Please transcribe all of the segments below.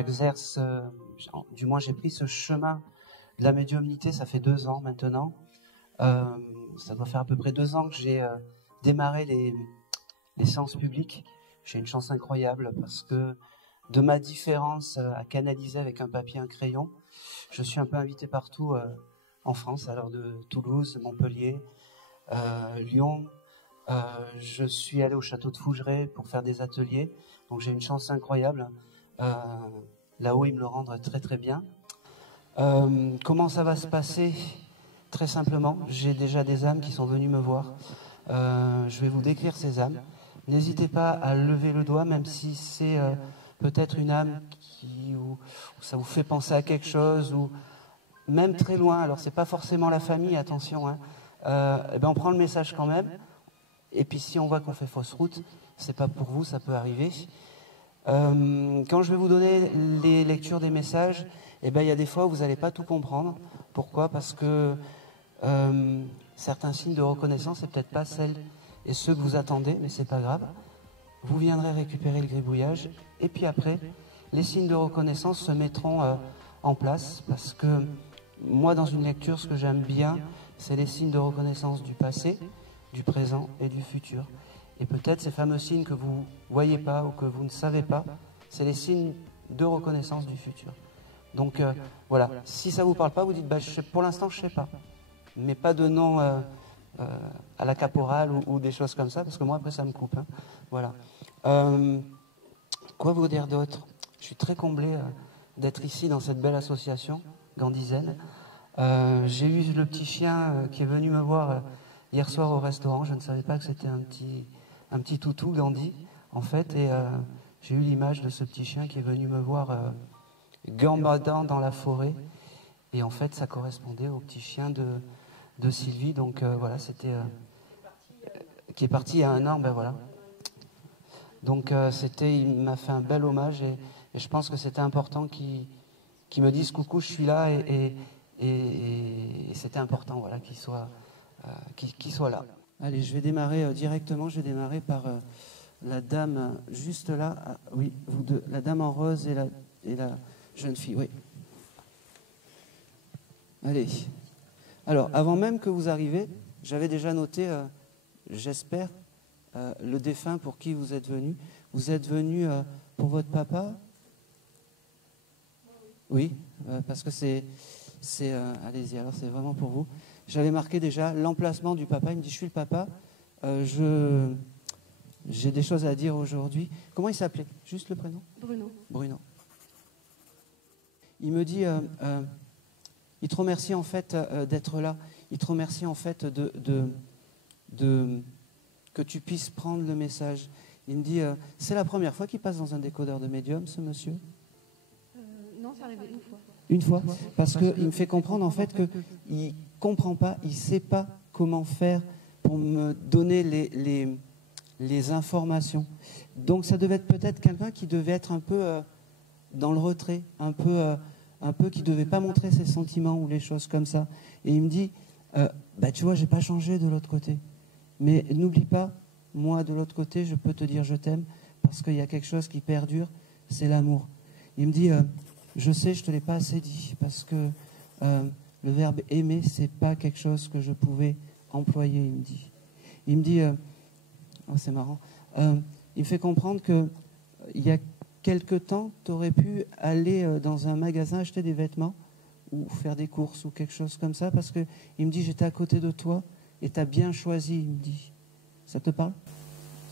j'exerce, du moins j'ai pris ce chemin de la médiumnité, ça fait 2 ans maintenant. Ça doit faire à peu près 2 ans que j'ai démarré les séances publiques. J'ai une chance incroyable parce que de ma différence à canaliser avec un papier, un crayon, je suis un peu invité partout en France, alors de Toulouse, Montpellier, Lyon. Je suis allé au château de Fougeray pour faire des ateliers, donc j'ai une chance incroyable. Là-haut, ils me le rendent très très bien. Comment ça va se passer? Très simplement, j'ai déjà des âmes qui sont venues me voir. Je vais vous décrire ces âmes. N'hésitez pas à lever le doigt, même si c'est peut-être une âme où ça vous fait penser à quelque chose, ou même très loin. Alors c'est pas forcément la famille, attention. Hein. On prend le message quand même. Et puis si on voit qu'on fait fausse route, c'est pas pour vous, ça peut arriver. Quand je vais vous donner les lectures des messages, il y a des fois où vous n'allez pas tout comprendre. Pourquoi? Parce que certains signes de reconnaissance, c'est peut-être pas celles et ceux que vous attendez, mais c'est pas grave. Vous viendrez récupérer le gribouillage, et puis après, les signes de reconnaissance se mettront en place, parce que moi, dans une lecture, ce que j'aime bien, c'est les signes de reconnaissance du passé, du présent et du futur. Et peut-être ces fameux signes que vous voyez pas ou que vous ne savez pas, c'est les signes de reconnaissance du futur. Donc voilà, si ça vous parle pas, vous dites pour l'instant je sais pas, mais pas de nom à la caporale ou des choses comme ça, parce que moi après ça me coupe. Hein. Voilà. Quoi vous dire d'autre? Je suis très comblé d'être ici dans cette belle association Gandhizen. J'ai eu le petit chien qui est venu me voir hier soir au restaurant. Je ne savais pas que c'était un petit toutou Gandhi, en fait, et j'ai eu l'image de ce petit chien qui est venu me voir gambadant dans la forêt, et en fait ça correspondait au petit chien de Sylvie, donc voilà, c'était qui est parti il y a 1 an, voilà. Donc il m'a fait un bel hommage, et je pense que c'était important qu'il me dise coucou, je suis là, et c'était important, voilà, qu'il soit là. Allez, je vais démarrer directement. Je vais démarrer par la dame juste là. Ah, oui, vous deux, la dame en rose et la jeune fille. Oui. Allez. Alors, avant même que vous arriviez, j'avais déjà noté, j'espère, le défunt pour qui vous êtes venu. Vous êtes venu pour votre papa? Oui, parce que c'est allez-y, alors c'est vraiment pour vous. J'avais marqué déjà l'emplacement du papa. Il me dit, je suis le papa. J'ai des choses à dire aujourd'hui. Comment il s'appelait? Juste le prénom? Bruno. Bruno. Il me dit, il te remercie en fait d'être là. Il te remercie en fait que tu puisses prendre le message. Il me dit, c'est la première fois qu'il passe dans un décodeur de médium, ce monsieur? Non, c'est arrivé une fois. Une fois, parce qu'il me fait comprendre en fait qu'il ne comprend pas, il ne sait pas comment faire pour me donner les informations. Donc ça devait être peut-être quelqu'un qui devait être un peu dans le retrait, un peu qui ne devait pas montrer ses sentiments ou les choses comme ça. Et il me dit, tu vois, j'ai pas changé de l'autre côté. Mais n'oublie pas, moi de l'autre côté, je peux te dire je t'aime, parce qu'il y a quelque chose qui perdure, c'est l'amour. Il me dit... je sais, je ne te l'ai pas assez dit, parce que le verbe aimer, c'est pas quelque chose que je pouvais employer, il me dit. Il me dit, c'est marrant, il me fait comprendre que il y a quelque temps, tu aurais pu aller dans un magasin acheter des vêtements ou faire des courses ou quelque chose comme ça, parce que il me dit, j'étais à côté de toi et tu as bien choisi, il me dit. Ça te parle?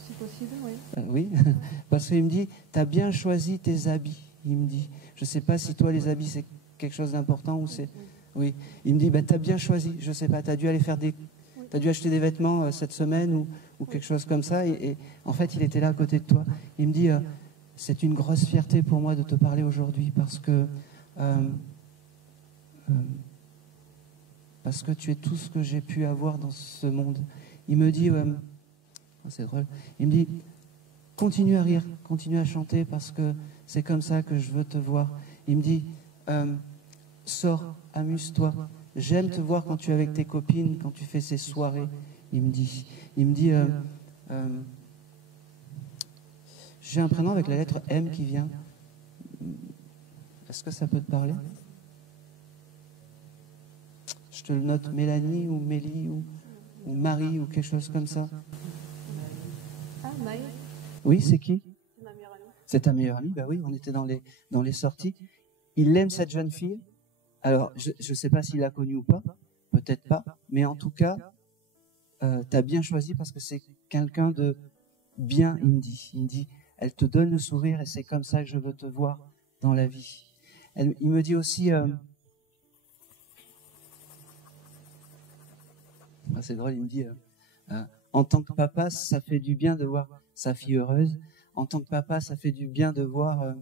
Si possible, oui. Oui, parce qu'il me dit, tu as bien choisi tes habits, il me dit. Je ne sais pas si toi, les habits, c'est quelque chose d'important ou c'est... Oui. Il me dit, tu as bien choisi. Je ne sais pas, tu as dû aller faire des... Tu as dû acheter des vêtements cette semaine ou quelque chose comme ça. Et en fait, il était là à côté de toi. Il me dit, c'est une grosse fierté pour moi de te parler aujourd'hui parce que tu es tout ce que j'ai pu avoir dans ce monde. Il me dit, c'est drôle, il me dit, continue à rire, continue à chanter parce que c'est comme ça que je veux te voir. Il me dit, sors, amuse-toi. J'aime te voir quand tu es avec tes copines, quand tu fais ces soirées. Il me dit, j'ai un prénom avec la lettre M qui vient. Est-ce que ça peut te parler? Je te le note, Mélanie ou Mélie ou Marie ou quelque chose comme ça. Ah, Maë. Oui, c'est qui? C'est ma meilleure amie. C'est ta meilleure amie? Bah oui, on était dans les sorties. Il aime cette jeune fille. Alors, je ne sais pas s'il l'a connue ou pas, peut-être pas, mais en tout cas, tu as bien choisi parce que c'est quelqu'un de bien, il me dit. Il me dit, elle te donne le sourire et c'est comme ça que je veux te voir dans la vie. Il me dit aussi, c'est drôle, il me dit, en tant que papa, ça fait du bien de voir sa fille heureuse. En tant que papa, ça fait du bien de voir...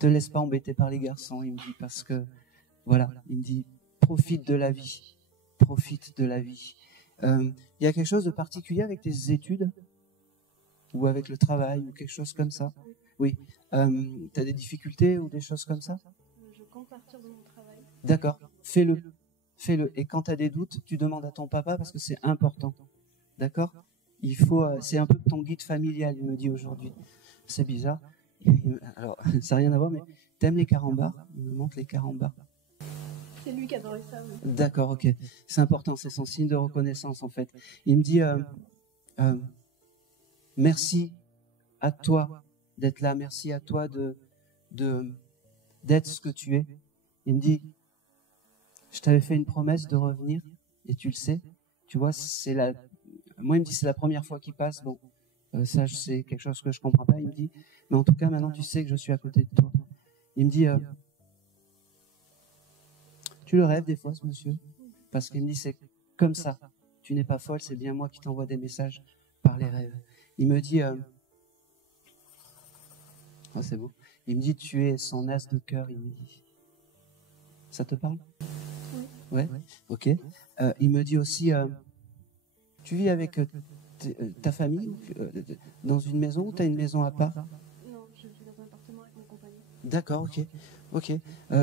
te laisse pas embêter par les garçons, il me dit, parce que, voilà, il me dit, profite de la vie. Profite de la vie. Il y a quelque chose de particulier avec tes études ou avec le travail ou quelque chose comme ça? Oui. Tu as des difficultés ou des choses comme ça? Je compte partir de mon travail. D'accord, fais-le. Fais-le. Et quand tu as des doutes, tu demandes à ton papa parce que c'est important. D'accord? Il faut, c'est un peu ton guide familial, il me dit aujourd'hui. C'est bizarre. Alors, ça n'a rien à voir, mais t'aimes les carambars? Il me montre les carambars. C'est lui qui adorait ça. Oui. D'accord, ok. C'est important, c'est son signe de reconnaissance en fait. Il me dit merci à toi d'être là, merci à toi d'être ce que tu es. Il me dit, je t'avais fait une promesse de revenir et tu le sais. Tu vois, moi il me dit c'est la première fois qu'il passe. Bon, ça c'est quelque chose que je comprends pas. Il me dit, mais en tout cas maintenant tu sais que je suis à côté de toi. Il me dit, tu le rêves des fois ce monsieur? Parce qu'il me dit c'est comme ça. Tu n'es pas folle, c'est bien moi qui t'envoie des messages par les rêves. Il me dit, c'est beau. Il me dit tu es son as de cœur. Il me dit, ça te parle? Oui. Ouais. Ok. Il me dit aussi, tu vis avec ta famille dans une maison ou tu as une maison à part? Non, je vis dans un appartement avec mon compagnon. D'accord, ok. Ok.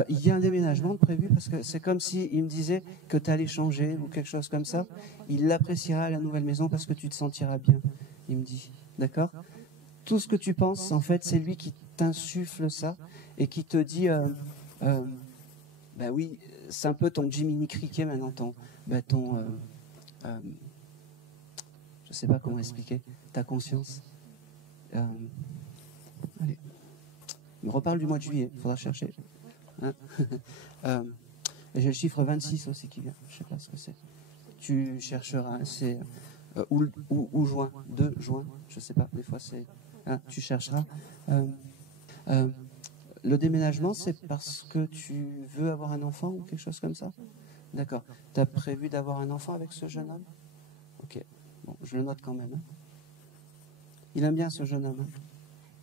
Il y a un déménagement de prévu parce que c'est comme s'il me disait que tu allais changer ou quelque chose comme ça. Il l'appréciera à la nouvelle maison parce que tu te sentiras bien, il me dit. D'accord? Tout ce que tu penses, en fait, c'est lui qui t'insuffle ça et qui te dit, bah oui, c'est un peu ton Jiminy Cricket maintenant, je sais pas comment expliquer, ta conscience. Allez. Il me reparle du mois de juillet, il faudra chercher. Hein? Et j'ai le chiffre 26 aussi qui vient, je sais pas ce que c'est. Tu chercheras, c'est ou juin, 2 juin, je sais pas, des fois c'est... Hein, tu chercheras. Le déménagement, c'est parce que tu veux avoir un enfant ou quelque chose comme ça? D'accord. Tu as prévu d'avoir un enfant avec ce jeune homme? Ok. Bon, je le note quand même. Hein. Il aime bien ce jeune homme, hein,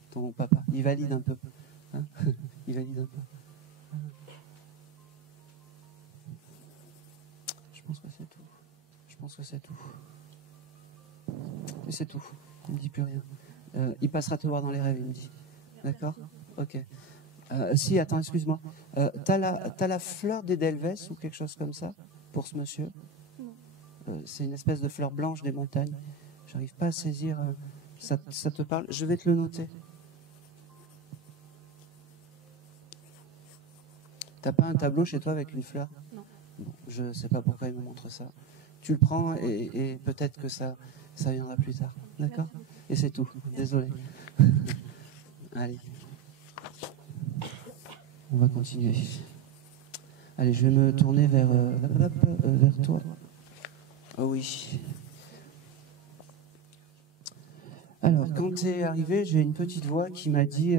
ton papa. Il valide un peu. Hein. Il valide un peu. Je pense que c'est tout. Je pense que c'est tout. Et c'est tout. Il ne me dit plus rien. Il passera te voir dans les rêves, il me dit. D'accord? Ok. Si, attends, excuse-moi. T'as la fleur d'Edelweiss ou quelque chose comme ça pour ce monsieur? C'est une espèce de fleur blanche des montagnes. J'arrive pas à saisir. Ça te parle? Je vais te le noter. T'as pas un tableau chez toi avec une fleur? Non. Bon, je sais pas pourquoi il me montre ça. Tu le prends et peut-être que ça viendra plus tard. D'accord? Et c'est tout. Désolé. Allez. On va continuer. Allez, je vais me tourner vers toi. Oh oui. Alors, quand tu es arrivé, j'ai une petite voix qui m'a dit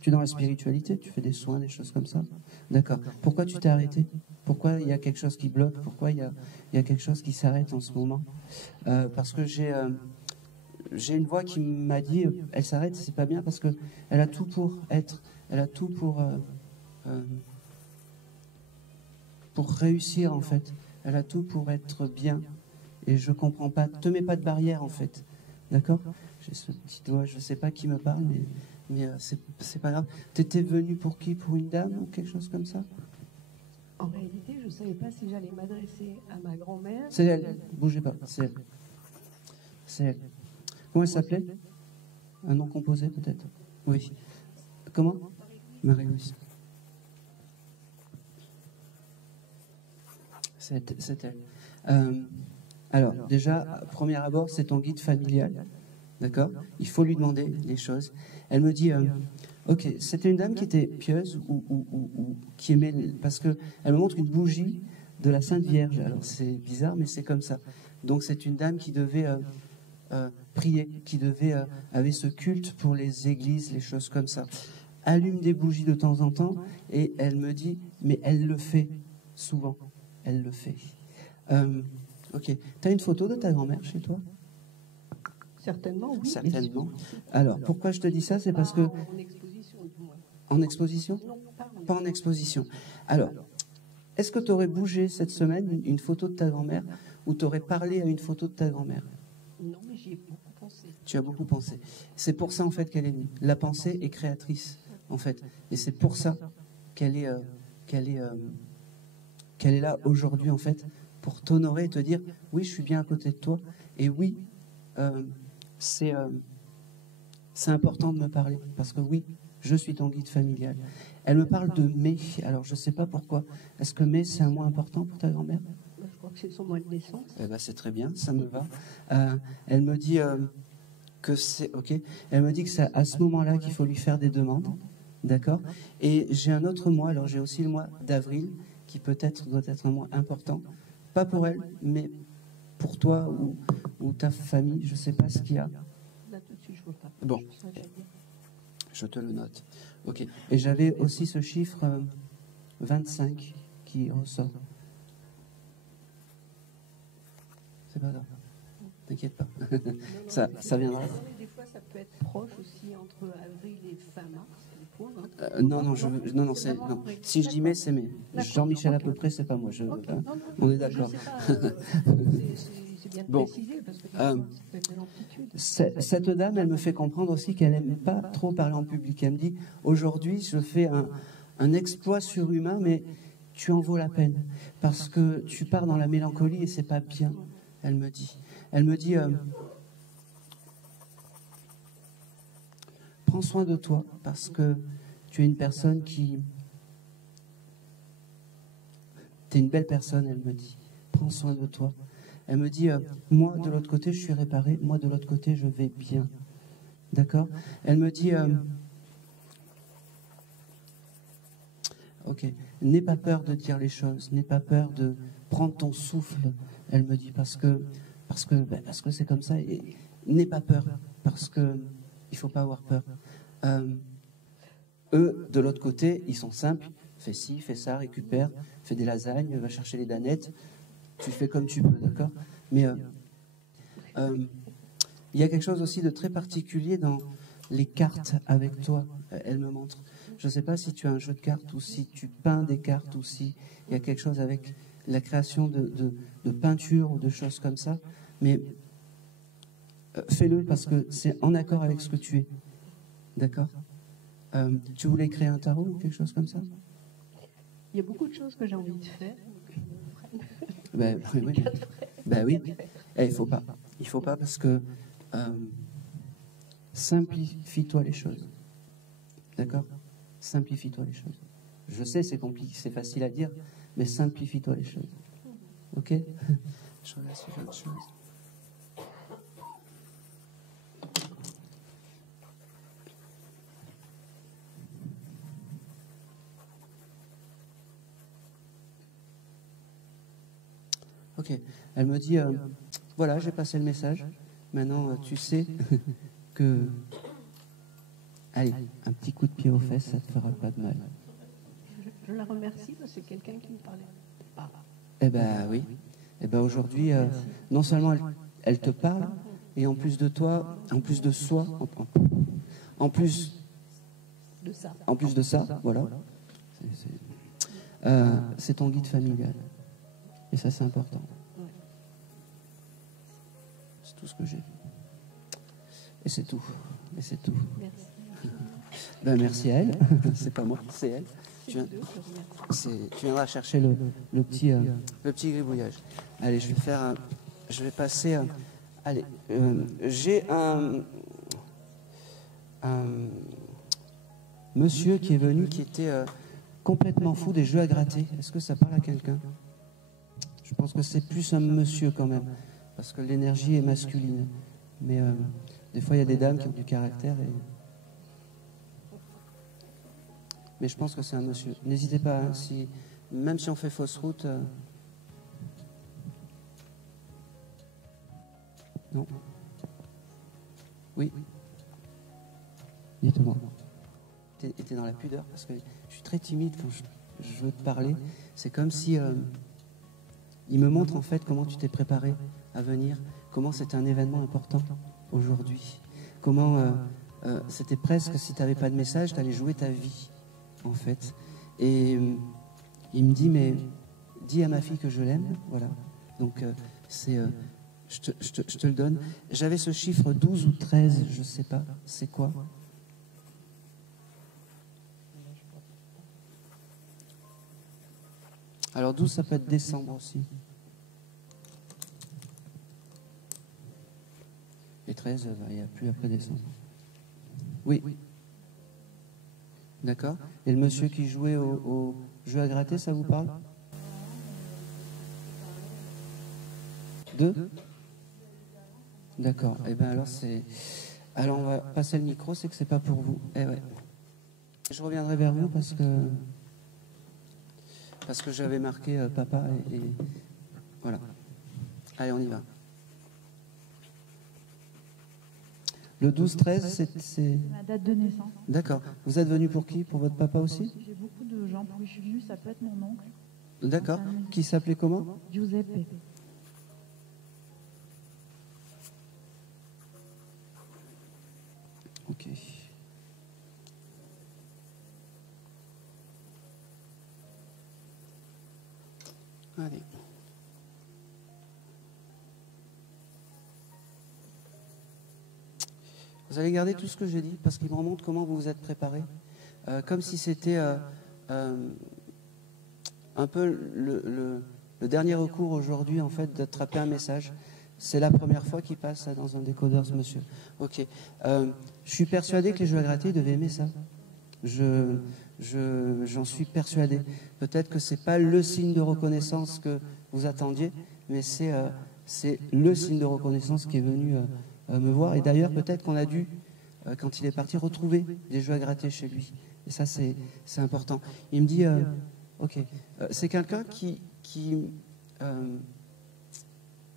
tu es dans la spiritualité, tu fais des soins, des choses comme ça. D'accord. Pourquoi tu t'es arrêté? Pourquoi il y a quelque chose qui bloque? Pourquoi il y a quelque chose qui s'arrête en ce moment? Parce que j'ai une voix qui m'a dit elle s'arrête, c'est pas bien parce que elle a tout pour être, elle a tout pour réussir en fait. Elle a tout pour être bien. Et je comprends pas. Te mets pas de barrière en fait. D'accord? J'ai ce petit doigt, je sais pas qui me parle, mais c'est pas grave. T'étais venu pour qui? Pour une dame ou quelque chose comme ça? En réalité, je ne savais pas si j'allais m'adresser à ma grand-mère. C'est elle. Bougez pas. C'est elle. C'est elle. Comment elle s'appelait? Un nom composé peut-être? Oui. Comment? Marie-Louise. C'est elle. Alors, déjà, premier abord, c'est ton guide familial. D'accord? Il faut lui demander les choses. Elle me dit, ok, c'était une dame qui était pieuse ou qui aimait, parce qu'elle me montre une bougie de la Sainte Vierge. Alors, c'est bizarre, mais c'est comme ça. Donc, c'est une dame qui devait prier, qui avait ce culte pour les églises, les choses comme ça. Allume des bougies de temps en temps, et elle me dit, mais elle le fait souvent. Elle le fait. Ok. Tu as une photo de ta grand-mère chez toi? Certainement, oui. Certainement. Alors, pourquoi je te dis ça? C'est parce que... En exposition, du moins. En exposition? Non, pas en exposition. Alors, est-ce que tu aurais bougé cette semaine une photo de ta grand-mère, ou tu aurais parlé à une photo de ta grand-mère? Non, mais j'y ai beaucoup pensé. Tu as beaucoup pensé. C'est pour ça, en fait, qu'elle est venue. La pensée est créatrice, en fait. Et c'est pour ça qu'elle est là aujourd'hui, en fait, pour t'honorer et te dire, oui, je suis bien à côté de toi, et oui, c'est important de me parler, parce que oui, je suis ton guide familial. Elle me parle de mai, alors je ne sais pas pourquoi. Est-ce que mai, c'est un mois important pour ta grand-mère? Je crois que c'est son mois de naissance. Eh ben, c'est très bien, ça me va. Elle me dit que c'est ok. Elle me dit que c'est à ce moment-là qu'il faut lui faire des demandes, d'accord. Et j'ai un autre mois, alors j'ai aussi le mois d'avril, qui peut-être doit être un mois important, pas pour elle, mais pour toi ou ta famille, je ne sais pas ce qu'il y a. Là, tout de suite, je vois pas. Bon, je te le note. Ok. Et j'avais aussi ce chiffre 25 qui ressort. C'est pas grave. T'inquiète pas. ça viendra. Des fois, ça peut être proche aussi entre avril et fin mars. Non, Si je dis mai, c'est mai. Jean-Michel à peu près, c'est pas moi. On est d'accord. C'est bien de préciser, parce que ça peut être l'amplitude. Cette dame, elle me fait comprendre aussi qu'elle n'aime pas trop parler en public. Elle me dit, aujourd'hui, je fais un exploit surhumain, mais tu en vaux la peine. Parce que tu pars dans la mélancolie et c'est pas bien, elle me dit. Elle me dit, prends soin de toi, parce que tu es une personne qui... Tu es une belle personne, elle me dit. Prends soin de toi. Elle me dit, moi, de l'autre côté, je suis réparée. Moi, de l'autre côté, je vais bien. D'accord? Elle me dit, ok, n'aie pas peur de dire les choses. N'aie pas peur de prendre ton souffle. Elle me dit, parce que c'est comme ça. Et n'aie pas peur, parce que il faut pas avoir peur. Eux, de l'autre côté, ils sont simples. Fais ci, fais ça, récupère, fais des lasagnes, va chercher les danettes. Tu fais comme tu peux, d'accord? Mais il y a quelque chose aussi de très particulier dans les cartes avec toi. Elle me montre. Je ne sais pas si tu as un jeu de cartes ou si tu peins des cartes ou si il y a quelque chose avec la création de peinture ou de choses comme ça. Mais fais-le parce que c'est en accord avec ce que tu es. D'accord? Tu voulais créer un tarot ou quelque chose comme ça? Il y a beaucoup de choses que j'ai envie de faire. Oui. Il faut pas. Il faut pas parce que simplifie-toi les choses. D'accord? Simplifie-toi les choses. Je sais, c'est compliqué, c'est facile à dire, mais simplifie-toi les choses. Ok? Je regarde si j'ai autre chose. Ok. Elle me dit, voilà, j'ai passé le message. Maintenant, tu sais que... Allez, un petit coup de pied aux fesses, ça ne te fera pas de mal. Je la remercie, parce que c'est quelqu'un qui me parlait pas. Eh ben oui. Eh ben aujourd'hui, non seulement elle te parle, et en plus de toi, en plus de soi, en plus de ça, voilà. C'est ton guide familial. Et ça, c'est important. C'est tout ce que j'ai. Et c'est tout. Merci. Ben, merci à elle. C'est pas moi, c'est elle. Tu viendras chercher le petit gribouillage. Allez, je vais passer. Allez, j'ai un. un monsieur qui est venu, qui était complètement fou des jeux à gratter. Est-ce que ça parle à quelqu'un? Je pense que c'est plus un monsieur quand même, parce que l'énergie est masculine. Mais des fois, il y a des dames qui ont du caractère. Mais je pense que c'est un monsieur. N'hésitez pas, hein, même si on fait fausse route... Non. Oui. Dites-moi. T'es dans la pudeur, parce que je suis très timide quand je veux te parler. C'est comme si il me montre en fait comment tu t'es préparé à venir, comment c'était un événement important aujourd'hui, comment c'était presque, si tu n'avais pas de message, tu allais jouer ta vie en fait. Et il me dit, mais dis à ma fille que je l'aime, voilà. Donc je te le donne. J'avais ce chiffre 12 ou 13, je ne sais pas, c'est quoi? Alors 12, ça peut être décembre aussi. Et 13, il n'y a plus après décembre. Oui. D'accord. Et le monsieur qui jouait au jeu à gratter, ça vous parle? 2? D'accord. Eh bien alors c'est... Alors on va passer le micro, c'est que c'est pas pour vous. Eh ouais. Je reviendrai vers vous parce que j'avais marqué papa et voilà. Allez, on y va. Le 12-13, c'est... Ma date de naissance. D'accord. Vous êtes venu pour qui? Pour votre papa aussi? J'ai beaucoup de gens pour qui je suis venue, ça peut être mon oncle. D'accord. Qui s'appelait comment? Giuseppe. Ok. Allez. Vous allez garder tout ce que j'ai dit parce qu'il me remonte comment vous vous êtes préparé. Comme si c'était un peu le dernier recours aujourd'hui en fait d'attraper un message. C'est la première fois qu'il passe ça, dans un décodeur, ce monsieur. Ok. Je suis persuadé que les jeux à gratter devaient aimer ça. J'en suis persuadé. Peut-être que c'est pas le signe de reconnaissance que vous attendiez, mais c'est le signe de reconnaissance qui est venu me voir. Et d'ailleurs, peut-être qu'on a dû, quand il est parti, retrouver des jeux à gratter chez lui. Et ça, c'est important. Il me dit, ok, c'est quelqu'un qui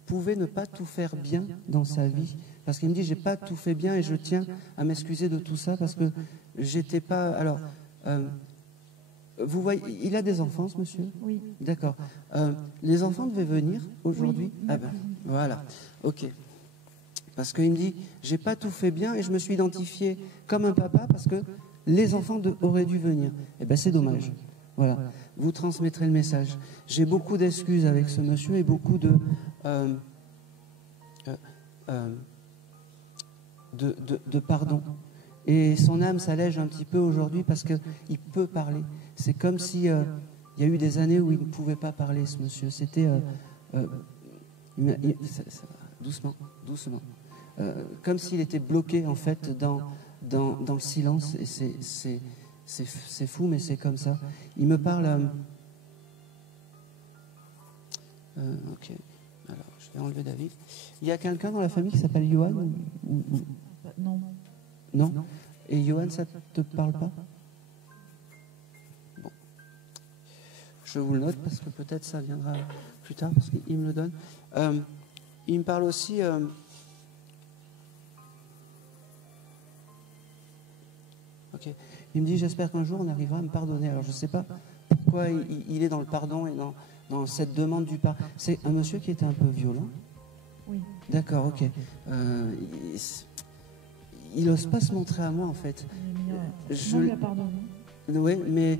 pouvait ne pas tout faire bien dans sa vie. Parce qu'il me dit, j'ai pas tout fait bien et je tiens à m'excuser de tout ça parce que j'étais pas... Alors, vous voyez, il a des enfants, ce monsieur? Oui. D'accord. Les enfants devaient venir aujourd'hui? Oui, ah ben, voilà. Ok. Parce qu'il me dit, j'ai pas tout fait bien et je me suis identifié comme un papa parce que les enfants auraient dû venir. Eh ben, c'est dommage. Voilà. Vous transmettrez le message. J'ai beaucoup d'excuses avec ce monsieur et beaucoup de pardon. Et son âme s'allège un petit peu aujourd'hui parce qu'il peut parler. C'est comme si il y a eu des années où il ne pouvait pas parler, ce monsieur. C'était doucement, doucement. Comme s'il était bloqué en fait dans le silence. Et c'est fou, mais c'est comme ça. Il me parle. Ok. Alors, je vais enlever David. Il y a quelqu'un dans la famille qui s'appelle Johan Non. Non. Et Johan, ça te parle pas? Bon. Je vous le note parce que peut-être ça viendra plus tard parce qu'il me le donne. Il me parle aussi. Ok. Il me dit, j'espère qu'un jour on arrivera à me pardonner. Alors je ne sais pas pourquoi il est dans le pardon et dans cette demande du pardon. C'est un monsieur qui était un peu violent. Oui. D'accord, ok. Il n'ose pas se montrer à moi en fait. Je lui ai pardonné. Oui, mais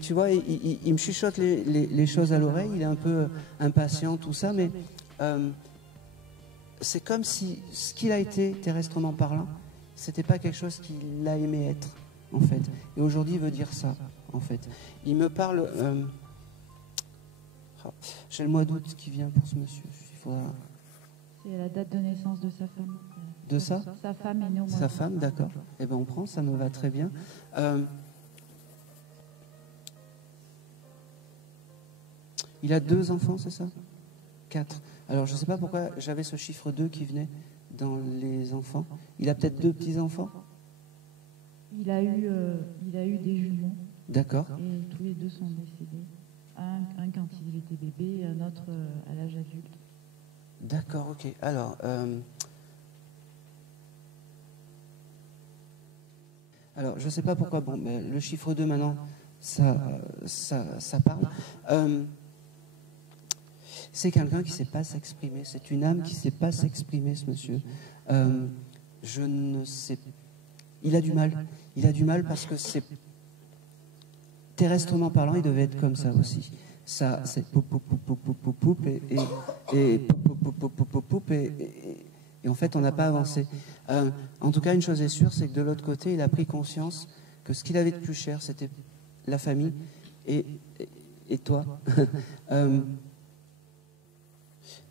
tu vois, il me chuchote les choses à l'oreille. Il est un peu impatient, tout ça, mais c'est comme si ce qu'il a été terrestrement parlant, c'était pas quelque chose qu'il a aimé être, en fait. Et aujourd'hui, il veut dire ça, en fait. Il me parle... J'ai le mois d'août qui vient pour ce monsieur. Il faudra... C'est la date de naissance de sa femme. De ça? Sa femme est née au mois Sa d'août. femme, d'accord. Eh bien, on prend, ça me va très bien. Il a 2 enfants, c'est ça? 4. Alors, je ne sais pas pourquoi j'avais ce chiffre 2 qui venait dans les enfants. Il a peut-être 2 petits-enfants? Il a eu des jumeaux. D'accord. Et tous les 2 sont décédés. Un quand il était bébé et un autre à l'âge adulte. D'accord, ok. Alors, je ne sais pas pourquoi. Bon, mais le chiffre 2 maintenant, ça parle. C'est quelqu'un qui ne sait pas s'exprimer. C'est une âme qui ne sait pas s'exprimer, ce monsieur. Je ne sais pas. Il a du mal. Il a du mal parce que c'est... Terrestrement parlant, il devait être comme ça aussi. Ça, c'est poup, poup, poup, poup, poup, poup, poup, et poup, poup, poup, poup, poup, poup, et en fait, on n'a pas avancé. En tout cas, une chose est sûre, c'est que de l'autre côté, il a pris conscience que ce qu'il avait de plus cher, c'était la famille et toi.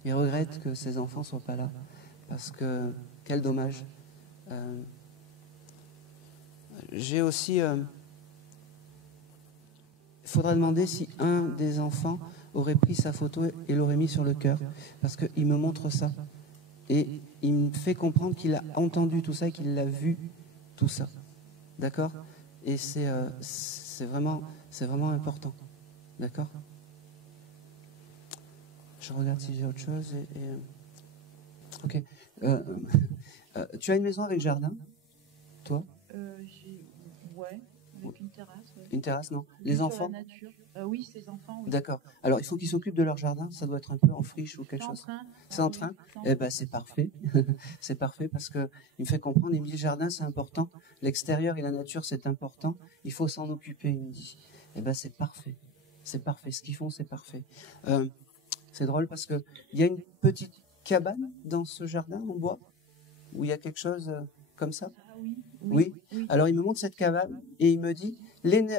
Il regrette que ses enfants ne soient pas là, parce que quel dommage. J'ai aussi... il faudra demander si un des enfants aurait pris sa photo et l'aurait mis sur le cœur, parce qu'il me montre ça. Et il me fait comprendre qu'il a entendu tout ça et qu'il l'a vu tout ça. D'accord? Et c'est vraiment important. D'accord? Je regarde si j'ai autre chose. Ok. Tu as une maison avec jardin, toi? Ouais, avec une terrasse. Ouais. Une terrasse, non? Oui, Les sur enfants? la nature. Oui, ses enfants, oui. D'accord. Alors, il faut qu'ils s'occupent de leur jardin. Ça doit être un peu en friche ou quelque chose. C'est en train? Eh ben, c'est parfait. C'est parfait parce que il me fait comprendre. Il me dit, le jardin, c'est important. L'extérieur et la nature, c'est important. Il faut s'en occuper, il me dit. Eh ben, c'est parfait. C'est parfait. Ce qu'ils font, c'est parfait. C'est drôle parce que il y a une petite cabane dans ce jardin en bois où il y a quelque chose comme ça. Ah oui, Oui. Oui. Alors, il me montre cette cabane et il me dit,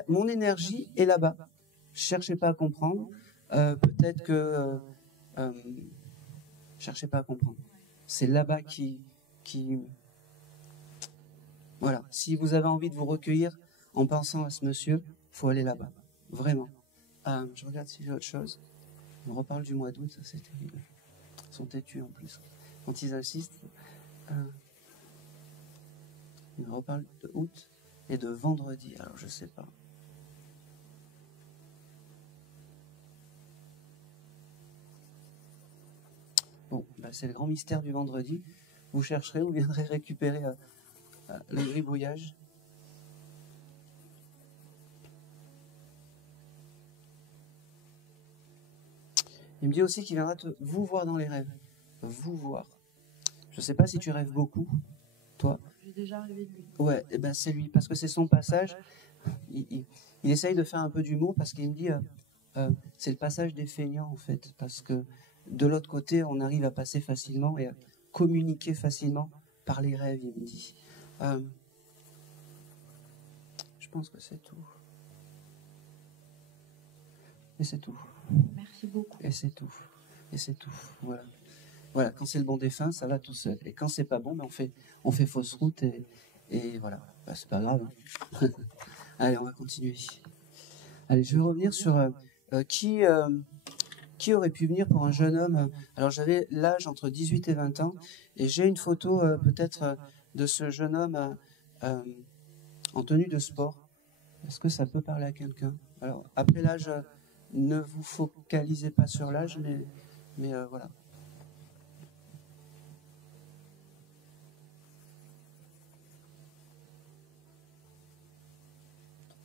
mon énergie est là-bas. Cherchez pas à comprendre. Peut-être que... cherchez pas à comprendre. C'est là-bas qui... Voilà. Si vous avez envie de vous recueillir en pensant à ce monsieur, il faut aller là-bas. Vraiment. Je regarde si j'ai autre chose. On reparle du mois d'août, ça c'est terrible. Ils sont têtus en plus. Quand ils assistent, ils me reparlent de août et de vendredi. Alors je sais pas. Bon, c'est le grand mystère du vendredi. Vous chercherez, vous viendrez récupérer le gribouillage. Il me dit aussi qu'il viendra vous voir dans les rêves. Vous voir. Je ne sais pas si tu rêves beaucoup, toi. J'ai déjà rêvé de lui. Ouais, eh ben c'est lui, parce que c'est son passage. Il essaye de faire un peu d'humour parce qu'il me dit c'est le passage des feignants en fait, parce que de l'autre côté on arrive à passer facilement et à communiquer facilement par les rêves, il me dit. Je pense que c'est tout. Et c'est tout. Merci beaucoup. Et c'est tout. Et c'est tout. Voilà. Voilà. Quand c'est le bon défunt, ça va tout seul. Et quand c'est pas bon, on fait fausse route et voilà. C'est pas grave. Hein. Allez, on va continuer. Allez, je vais revenir sur qui aurait pu venir pour un jeune homme. Alors j'avais l'âge entre 18 et 20 ans et j'ai une photo peut-être de ce jeune homme en tenue de sport. Est-ce que ça peut parler à quelqu'un? Alors après l'âge, ne vous focalisez pas sur l'âge, mais voilà.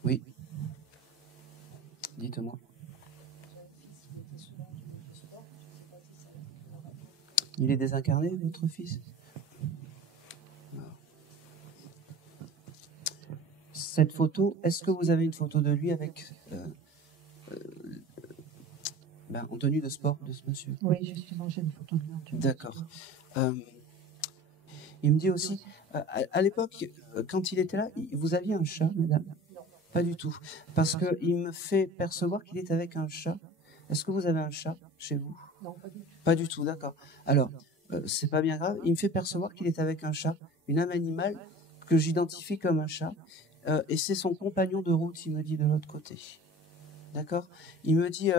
Oui. Dites-moi. Il est désincarné, votre fils? Cette photo, est-ce que vous avez une photo de lui avec en tenue de sport de ce monsieur? Oui, justement, j'ai une photo de lui en tenue. D'accord. Il me dit aussi, à l'époque, quand il était là, vous aviez un chat, madame? Non. Pas du tout. Parce qu'il me fait percevoir qu'il est avec un chat. Est-ce que vous avez un chat chez vous? Non, pas du tout. Pas du tout, d'accord. Alors, c'est pas bien grave. Il me fait percevoir qu'il est avec un chat, une âme animale que j'identifie comme un chat. Et c'est son compagnon de route, il me dit, de l'autre côté. D'accord? Il me dit,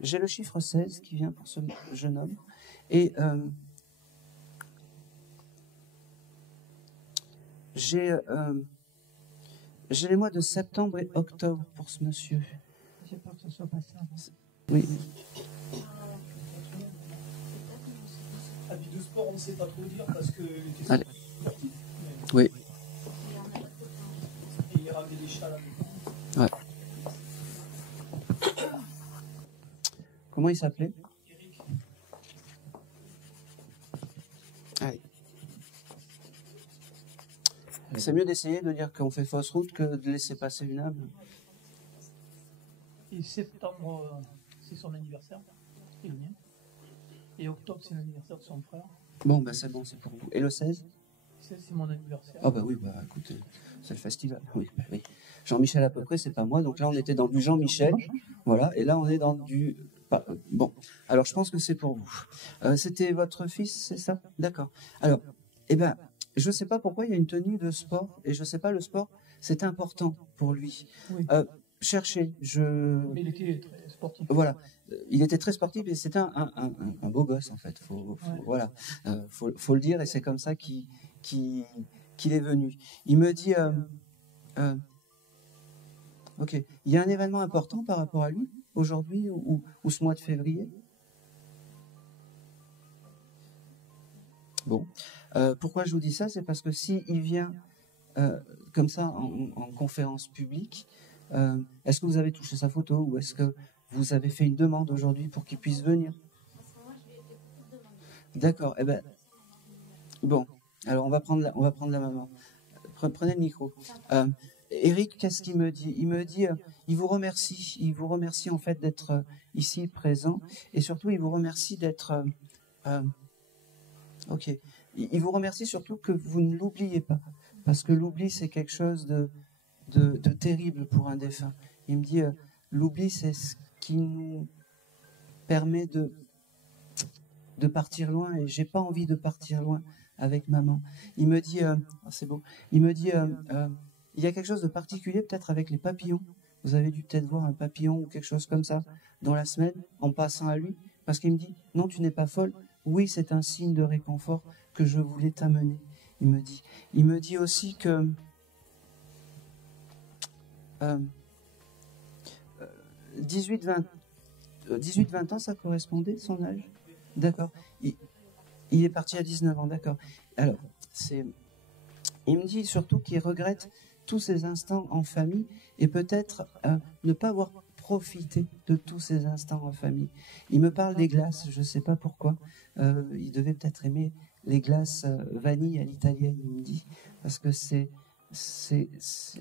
j'ai le chiffre 16 qui vient pour ce jeune homme. Et j'ai les mois de septembre et octobre pour ce monsieur. J'ai peur que ce soit pas ça. Oui. Habit de sport, on ne sait pas trop dire parce que. Allez. Oui. Et il y avait des chats là. Ouais. Comment il s'appelait? Eric. Allez. C'est mieux d'essayer de dire qu'on fait fausse route que de laisser passer une âme. Et septembre, c'est son anniversaire, et le mien. Et octobre, c'est l'anniversaire de son frère. Bon, ben c'est bon, c'est pour vous. Et le 16? C'est mon anniversaire. Ah bah oui, bah écoutez, c'est le festival. Oui, bah oui. Jean-Michel à peu près, c'est pas moi. Donc là, on était dans du Jean-Michel. Voilà, et là, on est dans du... Bon, alors je pense que c'est pour vous. C'était votre fils, c'est ça? D'accord. Alors, eh ben, je sais pas pourquoi il y a une tenue de sport, et je sais pas, le sport, c'est important pour lui. Oui. Cherchez, Mais il était très sportif. Voilà, il était très sportif et c'était un beau gosse en fait. Voilà, faut le dire, et c'est comme ça qu'il est venu. Il me dit, ok, il y a un événement important par rapport à lui aujourd'hui ou ce mois de février. Bon, pourquoi je vous dis ça, c'est parce que s'il vient comme ça en conférence publique, est-ce que vous avez touché sa photo ou est-ce que vous avez fait une demande aujourd'hui pour qu'il puisse venir? D'accord. Eh ben, bon. Alors on va prendre la maman. Prenez le micro. Eric, qu'est-ce qu'il me dit? Il me dit, il vous remercie. Il vous remercie en fait d'être ici présent et surtout il vous remercie d'être. Ok. Il vous remercie surtout que vous ne l'oubliez pas, parce que l'oubli c'est quelque chose de terrible pour un défunt. Il me dit, l'oubli c'est ce qui nous permet de partir loin, et j'ai pas envie de partir loin avec maman. Il me dit, c'est beau. Il me dit, il y a quelque chose de particulier peut-être avec les papillons. Vous avez dû peut-être voir un papillon ou quelque chose comme ça dans la semaine en passant à lui, parce qu'il me dit, non, tu n'es pas folle. Oui, c'est un signe de réconfort que je voulais t'amener. Il me dit. Il me dit aussi que 18-20 ans, ça correspondait, son âge? D'accord. Il est parti à 19 ans, d'accord. Alors, il me dit surtout qu'il regrette tous ces instants en famille et peut-être ne pas avoir profité de tous ces instants en famille. Il me parle des glaces, je ne sais pas pourquoi. Il devait peut-être aimer les glaces vanille à l'italienne, il me dit, parce que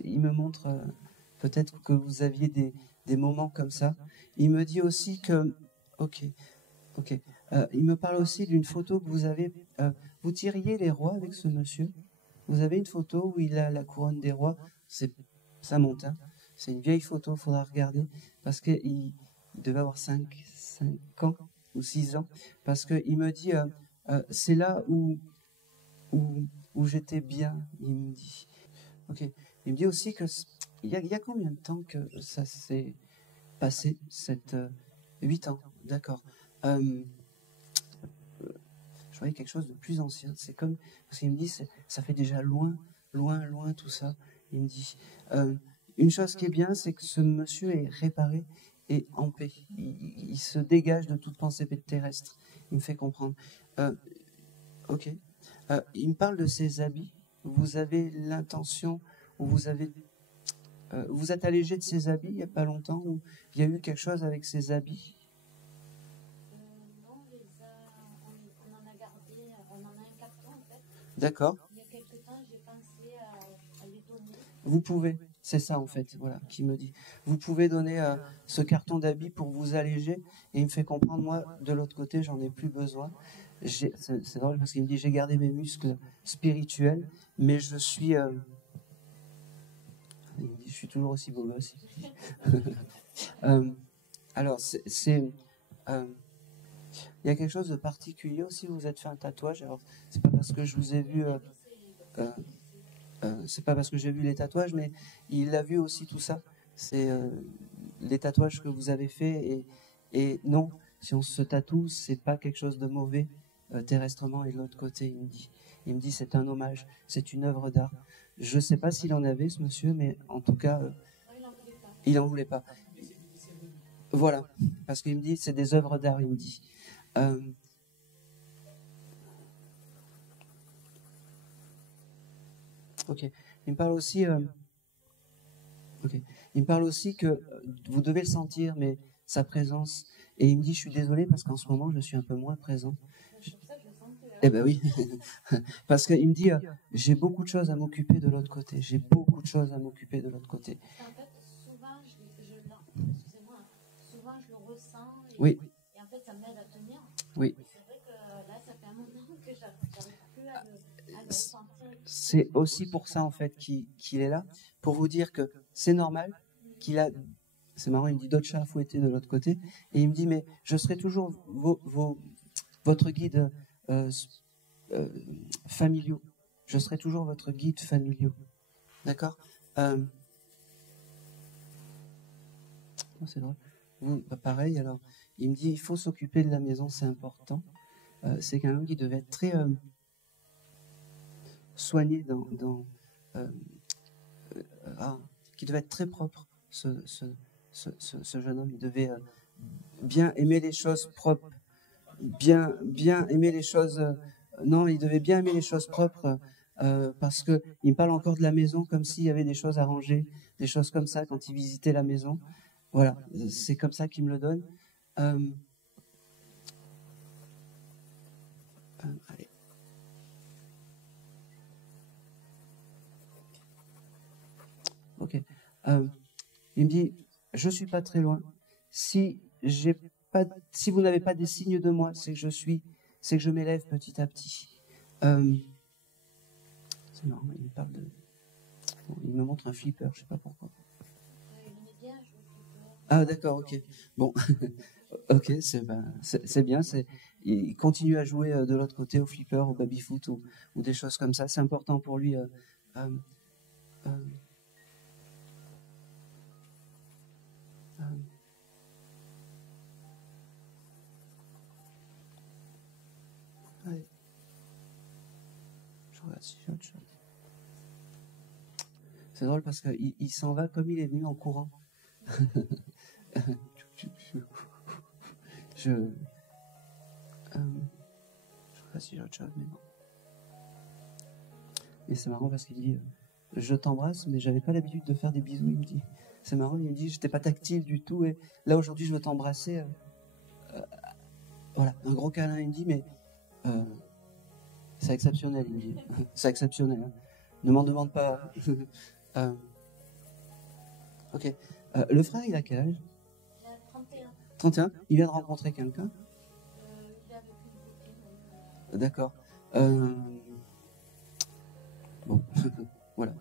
il me montre peut-être que vous aviez des moments comme ça. Il me dit aussi que, ok. Il me parle aussi d'une photo que vous avez. Vous tiriez les rois avec ce monsieur. Vous avez une photo où il a la couronne des rois. Ça monte, hein. C'est une vieille photo, il faudra regarder, parce qu'il devait avoir 5 ans ou 6 ans, parce qu'il me dit, c'est là où j'étais bien, il me dit. Ok. Il me dit aussi que il y a combien de temps que ça s'est passé, 8 ans, d'accord. Je voyais quelque chose de plus ancien. C'est comme, parce qu'il me dit, ça fait déjà loin tout ça. Il me dit, une chose qui est bien, c'est que ce monsieur est réparé et en paix. Il se dégage de toute pensée terrestre. Il me fait comprendre. Ok. Il me parle de ses habits. Vous avez l'intention, ou vous êtes allégé de ses habits il n'y a pas longtemps, ou il y a eu quelque chose avec ses habits? On en a gardé, on en a un carton en fait. D'accord. Il y a quelques temps, j'ai pensé à les donner. Vous pouvez, c'est ça en fait, voilà, qui me dit. Vous pouvez donner ce carton d'habits pour vous alléger, et il me fait comprendre, moi, de l'autre côté, j'en ai plus besoin. C'est drôle parce qu'il me dit, j'ai gardé mes muscles spirituels, mais je suis... il me dit, je suis toujours aussi beau gosse. Alors, Il y a quelque chose de particulier aussi, vous vous êtes fait un tatouage. Alors, c'est pas parce que je vous ai vu, c'est pas parce que j'ai vu les tatouages, mais il a vu aussi tout ça. C'est les tatouages que vous avez faits. Et non, si on se tatoue, c'est pas quelque chose de mauvais terrestrement. Et de l'autre côté, il me dit c'est un hommage, c'est une œuvre d'art. Je sais pas s'il en avait, ce monsieur, mais en tout cas, il en voulait pas. Voilà, parce qu'il me dit c'est des œuvres d'art, il me dit. Ok. Il me parle aussi. Ok. Il me parle aussi que vous devez le sentir, mais sa présence. Et il me dit je suis désolé parce qu'en ce moment je suis un peu moins présent. Eh ben oui, parce qu'il me dit j'ai beaucoup de choses à m'occuper de l'autre côté. J'ai beaucoup de choses à m'occuper de l'autre côté. En fait, souvent souvent je le ressens. Oui. Et en fait, ça m'aide à tenir. Oui. C'est vrai que là, ça fait un moment que j'arrive plus à le ressentir. C'est aussi pour ça en fait qu'il est là, pour vous dire que c'est normal qu'il a. C'est marrant, il me dit d'autres chats à fouetter de l'autre côté, et il me dit mais je serai toujours votre guide familiaux. Je serai toujours votre guide familiaux. D'accord. C'est drôle. Pareil, alors, il me dit il faut s'occuper de la maison, c'est important. C'est quelqu'un qui devait être très soigné qui devait être très propre, ce jeune homme. Il devait bien aimer les choses propres, bien aimer les choses. Non, il devait bien aimer les choses propres parce que il me parle encore de la maison comme s'il y avait des choses à ranger, des choses comme ça quand il visitait la maison. Voilà, c'est comme ça qu'il me le donne. Allez. Ok. Il me dit, je suis pas très loin. Si vous n'avez pas des signes de moi, c'est que je m'élève petit à petit. C'est marrant, il me parle de. Bon, il me montre un flipper, je sais pas pourquoi. Ah d'accord, ok. Bon, ok, c'est bien. Il continue à jouer de l'autre côté au flipper, au baby-foot ou des choses comme ça. C'est important pour lui. Allez. Je regarde si j'ai autre chose. C'est drôle parce qu'il s'en va comme il est venu en courant. Je regarde si j'ai autre chose, mais non. Et c'est marrant parce qu'il dit je t'embrasse, mais j'avais pas l'habitude de faire des bisous. Il me dit, c'est marrant, il me dit j'étais pas tactile du tout, et là aujourd'hui je veux t'embrasser. Voilà, un gros câlin. Il me dit mais c'est exceptionnel. Il me dit c'est exceptionnel. Hein. Ne m'en demande pas. Ok. Le frère, il a quel âge? Il a 31. 31. Il vient de rencontrer quelqu'un? Il est avec une copine. D'accord. Bon, voilà.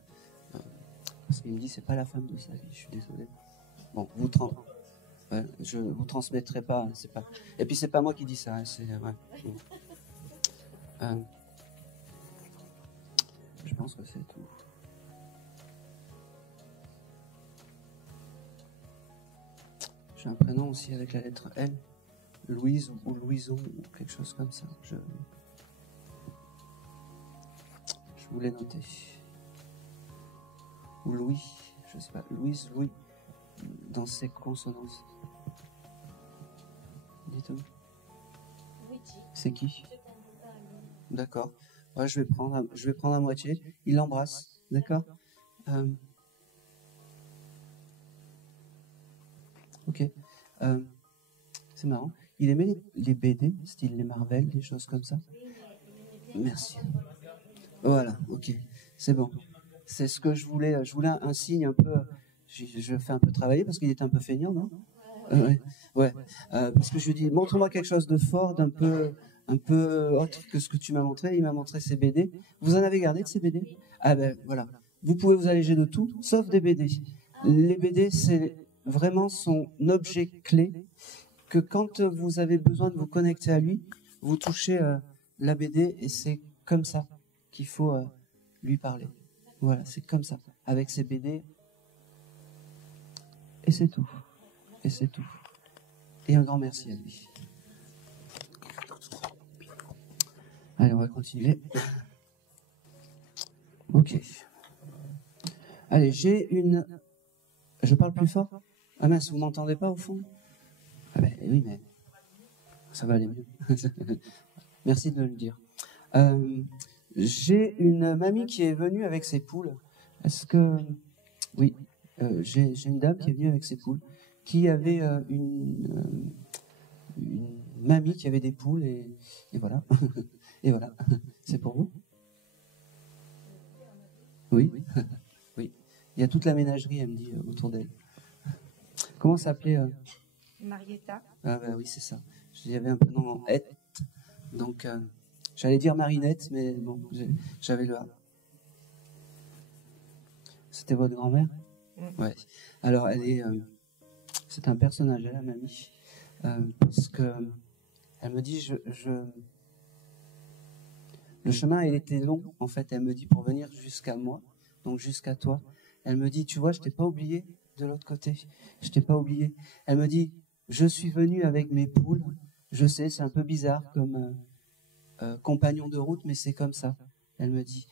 Parce qu'il me dit, c'est pas la femme de sa vie, je suis désolé. Bon, je vous transmettrai pas, c'est pas. Et puis c'est pas moi qui dis ça, hein, c'est. Ouais. Je pense que c'est tout. J'ai un prénom aussi avec la lettre L, Louise ou Louison ou quelque chose comme ça. Je voulais noter. Ou Louis, je sais pas, Louise, Louis, dans ces consonances. Dites-moi. C'est qui? D'accord. Ouais, je vais prendre à moitié. Il l'embrasse, d'accord. Ok. C'est marrant. Il aimait les BD, style les Marvel, des choses comme ça. Merci. Voilà, ok. C'est bon. C'est ce que je voulais. Je voulais un signe un peu. Je fais un peu travailler parce qu'il était un peu feignant, non? Ouais. Parce que je lui dis, montre-moi quelque chose de fort, d'un peu autre que ce que tu m'as montré. Il m'a montré ses BD. Vous en avez gardé de ces BD? Ah ben voilà. Vous pouvez vous alléger de tout, sauf des BD. Les BD, c'est vraiment son objet clé que quand vous avez besoin de vous connecter à lui, vous touchez la BD et c'est comme ça qu'il faut lui parler. Voilà, c'est comme ça, avec ses BD. Et c'est tout. Et c'est tout. Et un grand merci à lui. Allez, on va continuer. Ok. Allez, j'ai une... Je parle plus fort? Ah mince, vous m'entendez pas au fond? Ah ben oui, mais ça va aller mieux. Merci de le dire. J'ai une mamie qui est venue avec ses poules. Est-ce que... Oui, j'ai une dame qui est venue avec ses poules, qui avait une mamie qui avait des poules, et voilà. Et voilà. C'est pour vous? Oui. Oui. Il y a toute la ménagerie, elle me dit, autour d'elle. Comment s'appelait Marietta. Ah bah oui, c'est ça. Il y avait un prénom en « et », donc j'allais dire Marinette, mais bon, j'avais le A. C'était votre grand-mère? Ouais. Alors, elle est... c'est un personnage, elle, la mamie. Parce que elle me dit, le chemin, il était long, en fait. Elle me dit, pour venir jusqu'à moi, donc jusqu'à toi. Elle me dit, tu vois, je t'ai pas oublié de l'autre côté. Je t'ai pas oublié. Elle me dit, je suis venue avec mes poules. Je sais, c'est un peu bizarre comme compagnon de route, mais c'est comme ça. Elle me dit,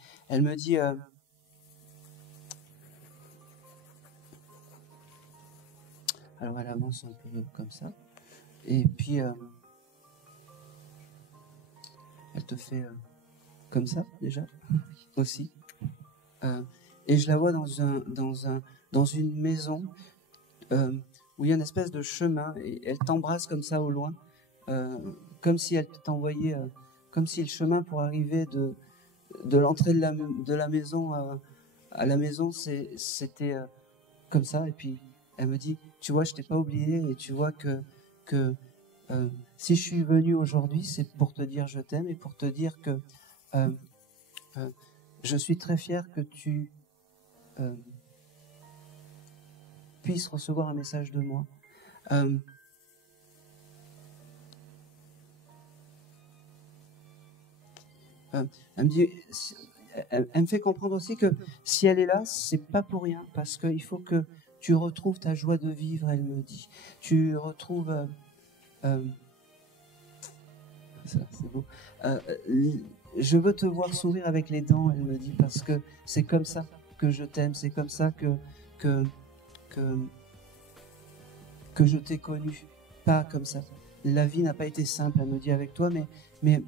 alors elle avance un peu comme ça. Et puis, elle te fait comme ça, déjà, aussi. Et je la vois dans une maison où il y a une espèce de chemin, et elle t'embrasse comme ça au loin, comme si elle t'envoyait, comme si le chemin pour arriver de l'entrée de la maison à la maison, c'était comme ça. Et puis, elle me dit, tu vois, je t'ai pas oublié, et tu vois que si je suis venue aujourd'hui, c'est pour te dire je t'aime et pour te dire que je suis très fière que tu puisses recevoir un message de moi. Elle me dit, elle me fait comprendre aussi que si elle est là, c'est pas pour rien, parce qu'il faut que tu retrouves ta joie de vivre, elle me dit. Tu retrouves... c'est beau. Je veux te voir sourire avec les dents, elle me dit, parce que c'est comme ça que je t'aime, c'est comme ça que je t'ai connu, pas comme ça. La vie n'a pas été simple, elle me dit, avec toi, mais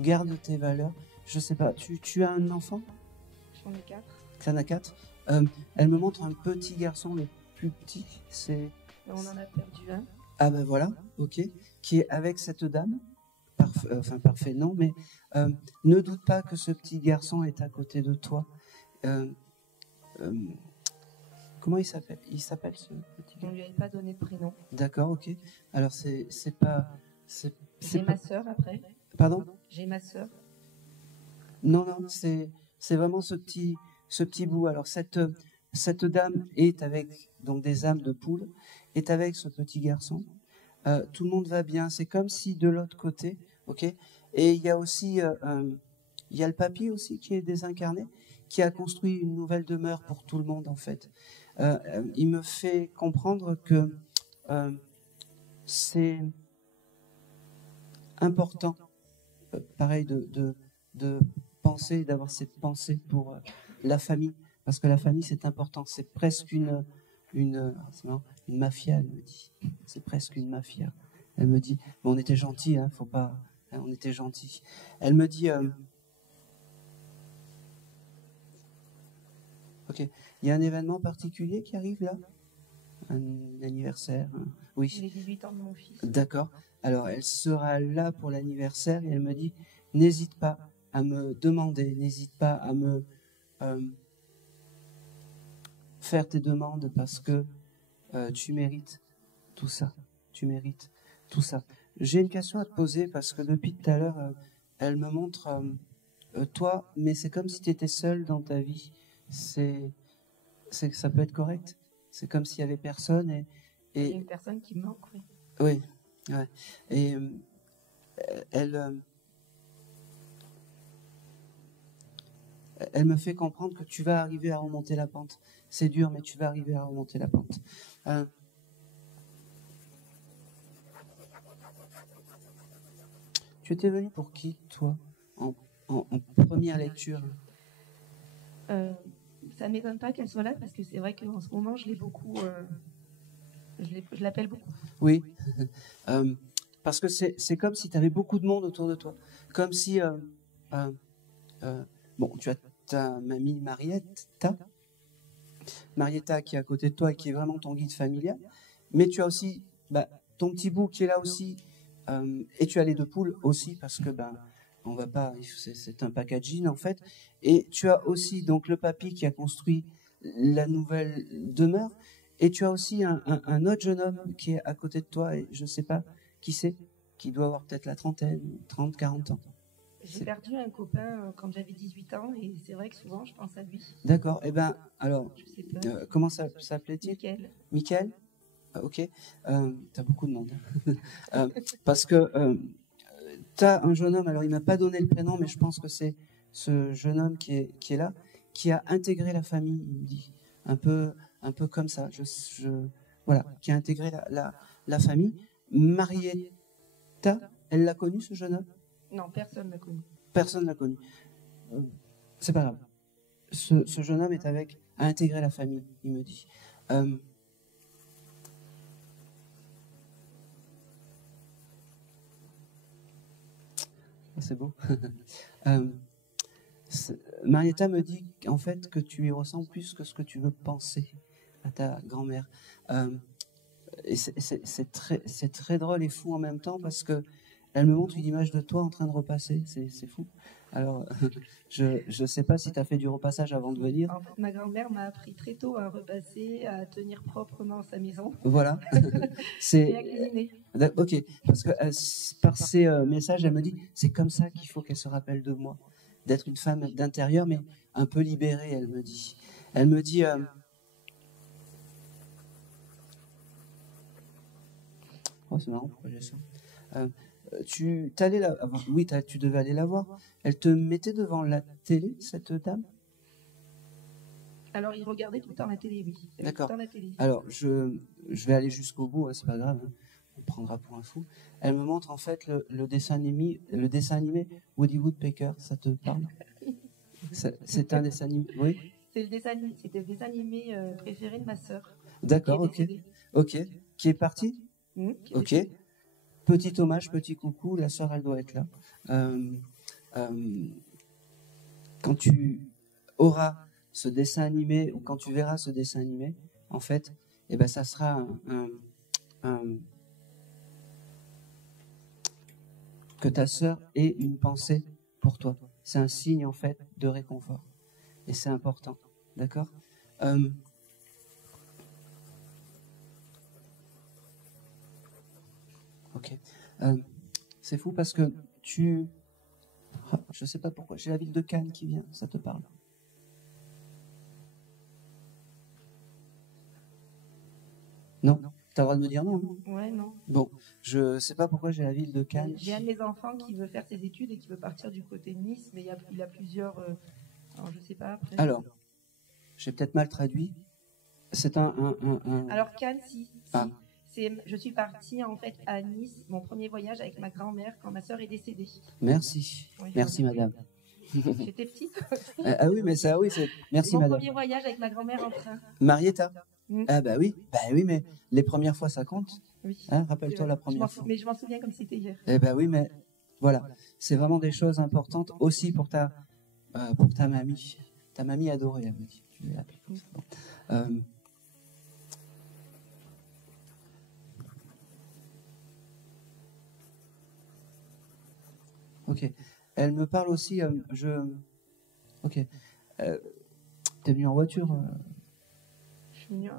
garde tes valeurs. Je sais pas, tu as un enfant? J'en ai 4. Tu en as 4. Elle me montre un petit garçon, le plus petit, c'est... On en a perdu un. Ah ben voilà, ok, qui est avec cette dame. Parfait, non, mais ne doute pas que ce petit garçon est à côté de toi. Comment il s'appelle? Il s'appelle ce petit garçon? On lui avait pas donné de prénom. D'accord, ok. Alors c'est pas... J'ai ma sœur après. Pardon? J'ai ma sœur. Non, c'est vraiment ce petit bout. Alors cette dame est avec donc des âmes de poule, est avec ce petit garçon. Tout le monde va bien. C'est comme si de l'autre côté, ok. Et il y a aussi, il y a le papy aussi qui est désincarné, qui a construit une nouvelle demeure pour tout le monde en fait. Il me fait comprendre que c'est important, pareil, de penser, d'avoir cette pensée pour la famille, parce que la famille c'est important. C'est presque une mafia, elle me dit. C'est presque une mafia. Elle me dit, mais on était gentils, hein, faut pas, hein, on était gentils. Elle me dit, ok, il y a un événement particulier qui arrive là, un anniversaire, hein. Oui. Les 18 ans de mon fils. D'accord. Alors elle sera là pour l'anniversaire et elle me dit, n'hésite pas à me demander, n'hésite pas à me faire tes demandes parce que tu mérites tout ça. Tu mérites tout ça. J'ai une question à te poser parce que depuis tout à l'heure, elle me montre toi, mais c'est comme si tu étais seule dans ta vie. Ça peut être correct. C'est comme s'il y avait personne Il y a Et une personne qui me manque, oui. oui, ouais. Et elle me fait comprendre que tu vas arriver à remonter la pente. C'est dur, mais tu vas arriver à remonter la pente. Tu étais venu pour qui, toi, en première lecture? Ça ne m'étonne pas qu'elle soit là, parce que c'est vrai qu'en ce moment, je l'ai beaucoup... je l'appelle beaucoup. Oui, parce que c'est comme si tu avais beaucoup de monde autour de toi. Comme si... bon, tu as ta mamie Marietta qui est à côté de toi et qui est vraiment ton guide familial, mais tu as aussi ton petit bout qui est là aussi, et tu as les deux poules aussi, parce que on va pas, c'est un packaging en fait, et tu as aussi donc le papy qui a construit la nouvelle demeure, et tu as aussi un autre jeune homme qui est à côté de toi, et je sais pas qui c'est, qui doit avoir peut-être la trentaine, 30, 40 ans. J'ai perdu un copain quand j'avais 18 ans, et c'est vrai que souvent je pense à lui. D'accord, et alors, Je sais pas. comment ça s'appelait-il? Mickaël. Mickaël? Ok, t'as beaucoup de monde. Parce que t'as un jeune homme, alors il m'a pas donné le prénom, mais je pense que c'est ce jeune homme qui est là, qui a intégré la famille, il me dit, un peu comme ça, voilà, qui a intégré la famille. Marietta, elle l'a connu, ce jeune homme? Non, personne l'a connu. Personne l'a connu. C'est pas grave. Ce jeune homme a intégré la famille, il me dit. C'est beau. Marietta me dit en fait que tu lui ressembles plus que ce que tu veux penser à ta grand-mère. Et c'est très drôle et fou en même temps, parce que elle me montre une image de toi en train de repasser. C'est fou. Alors, je ne sais pas si tu as fait du repassage avant de venir. En fait, ma grand-mère m'a appris très tôt à repasser, à tenir proprement sa maison. Voilà. Et à cuisiner. Ok, parce que par ces messages, elle me dit, c'est comme ça qu'il faut qu'elle se rappelle de moi, d'être une femme d'intérieur, mais un peu libérée, elle me dit. Elle me dit... Oh, c'est marrant, pourquoi j'ai ça? Tu t'allais la... Oui, tu devais aller la voir. Elle te mettait devant la télé, cette dame? Alors, il regardait tout le temps la télé, oui. D'accord. La télé. Alors, je vais aller jusqu'au bout, hein, c'est pas grave. Hein. On prendra pour un fou. Elle me montre en fait le dessin animé Woody Woodpecker. Ça te parle? C'est un dessin animé, oui. C'était le dessin animé préféré de ma sœur. D'accord, ok. Qui est parti? Ok. Petit hommage, petit coucou. La sœur, elle doit être là. Quand tu auras ce dessin animé, ou quand tu verras ce dessin animé, en fait, ça sera que ta sœur ait une pensée pour toi. C'est un signe, en fait, de réconfort. Et c'est important. D'accord? Ok. C'est fou parce que je sais pas pourquoi, j'ai la ville de Cannes qui vient, ça te parle? Non? T'as le droit de me dire non? Ouais, non. Bon, je sais pas pourquoi j'ai la ville de Cannes. J'ai un de mes enfants qui veut faire ses études et qui veut partir du côté de Nice, mais il a plusieurs... alors, je sais pas. Après. Alors, j'ai peut-être mal traduit. C'est Alors, Cannes, si. Ah. Je suis partie en fait à Nice, mon premier voyage avec ma grand-mère quand ma sœur est décédée. Merci. Oui, merci madame. J'étais petite. Ah oui, mais ça, oui, c'est... Merci mon madame. Mon premier voyage avec ma grand-mère en train. Marietta. Ah bah oui, mais les premières fois ça compte. Oui. Hein, rappelle-toi la première fois. Mais je m'en souviens comme si c'était hier. Eh ben oui, mais voilà, c'est vraiment des choses importantes aussi pour ta mamie. Ta mamie adorée, elle me dit. Tu veux l'appeler comme ça. Bon. Ok. Elle me parle aussi. Ok. T'es venu en voiture? Je suis venue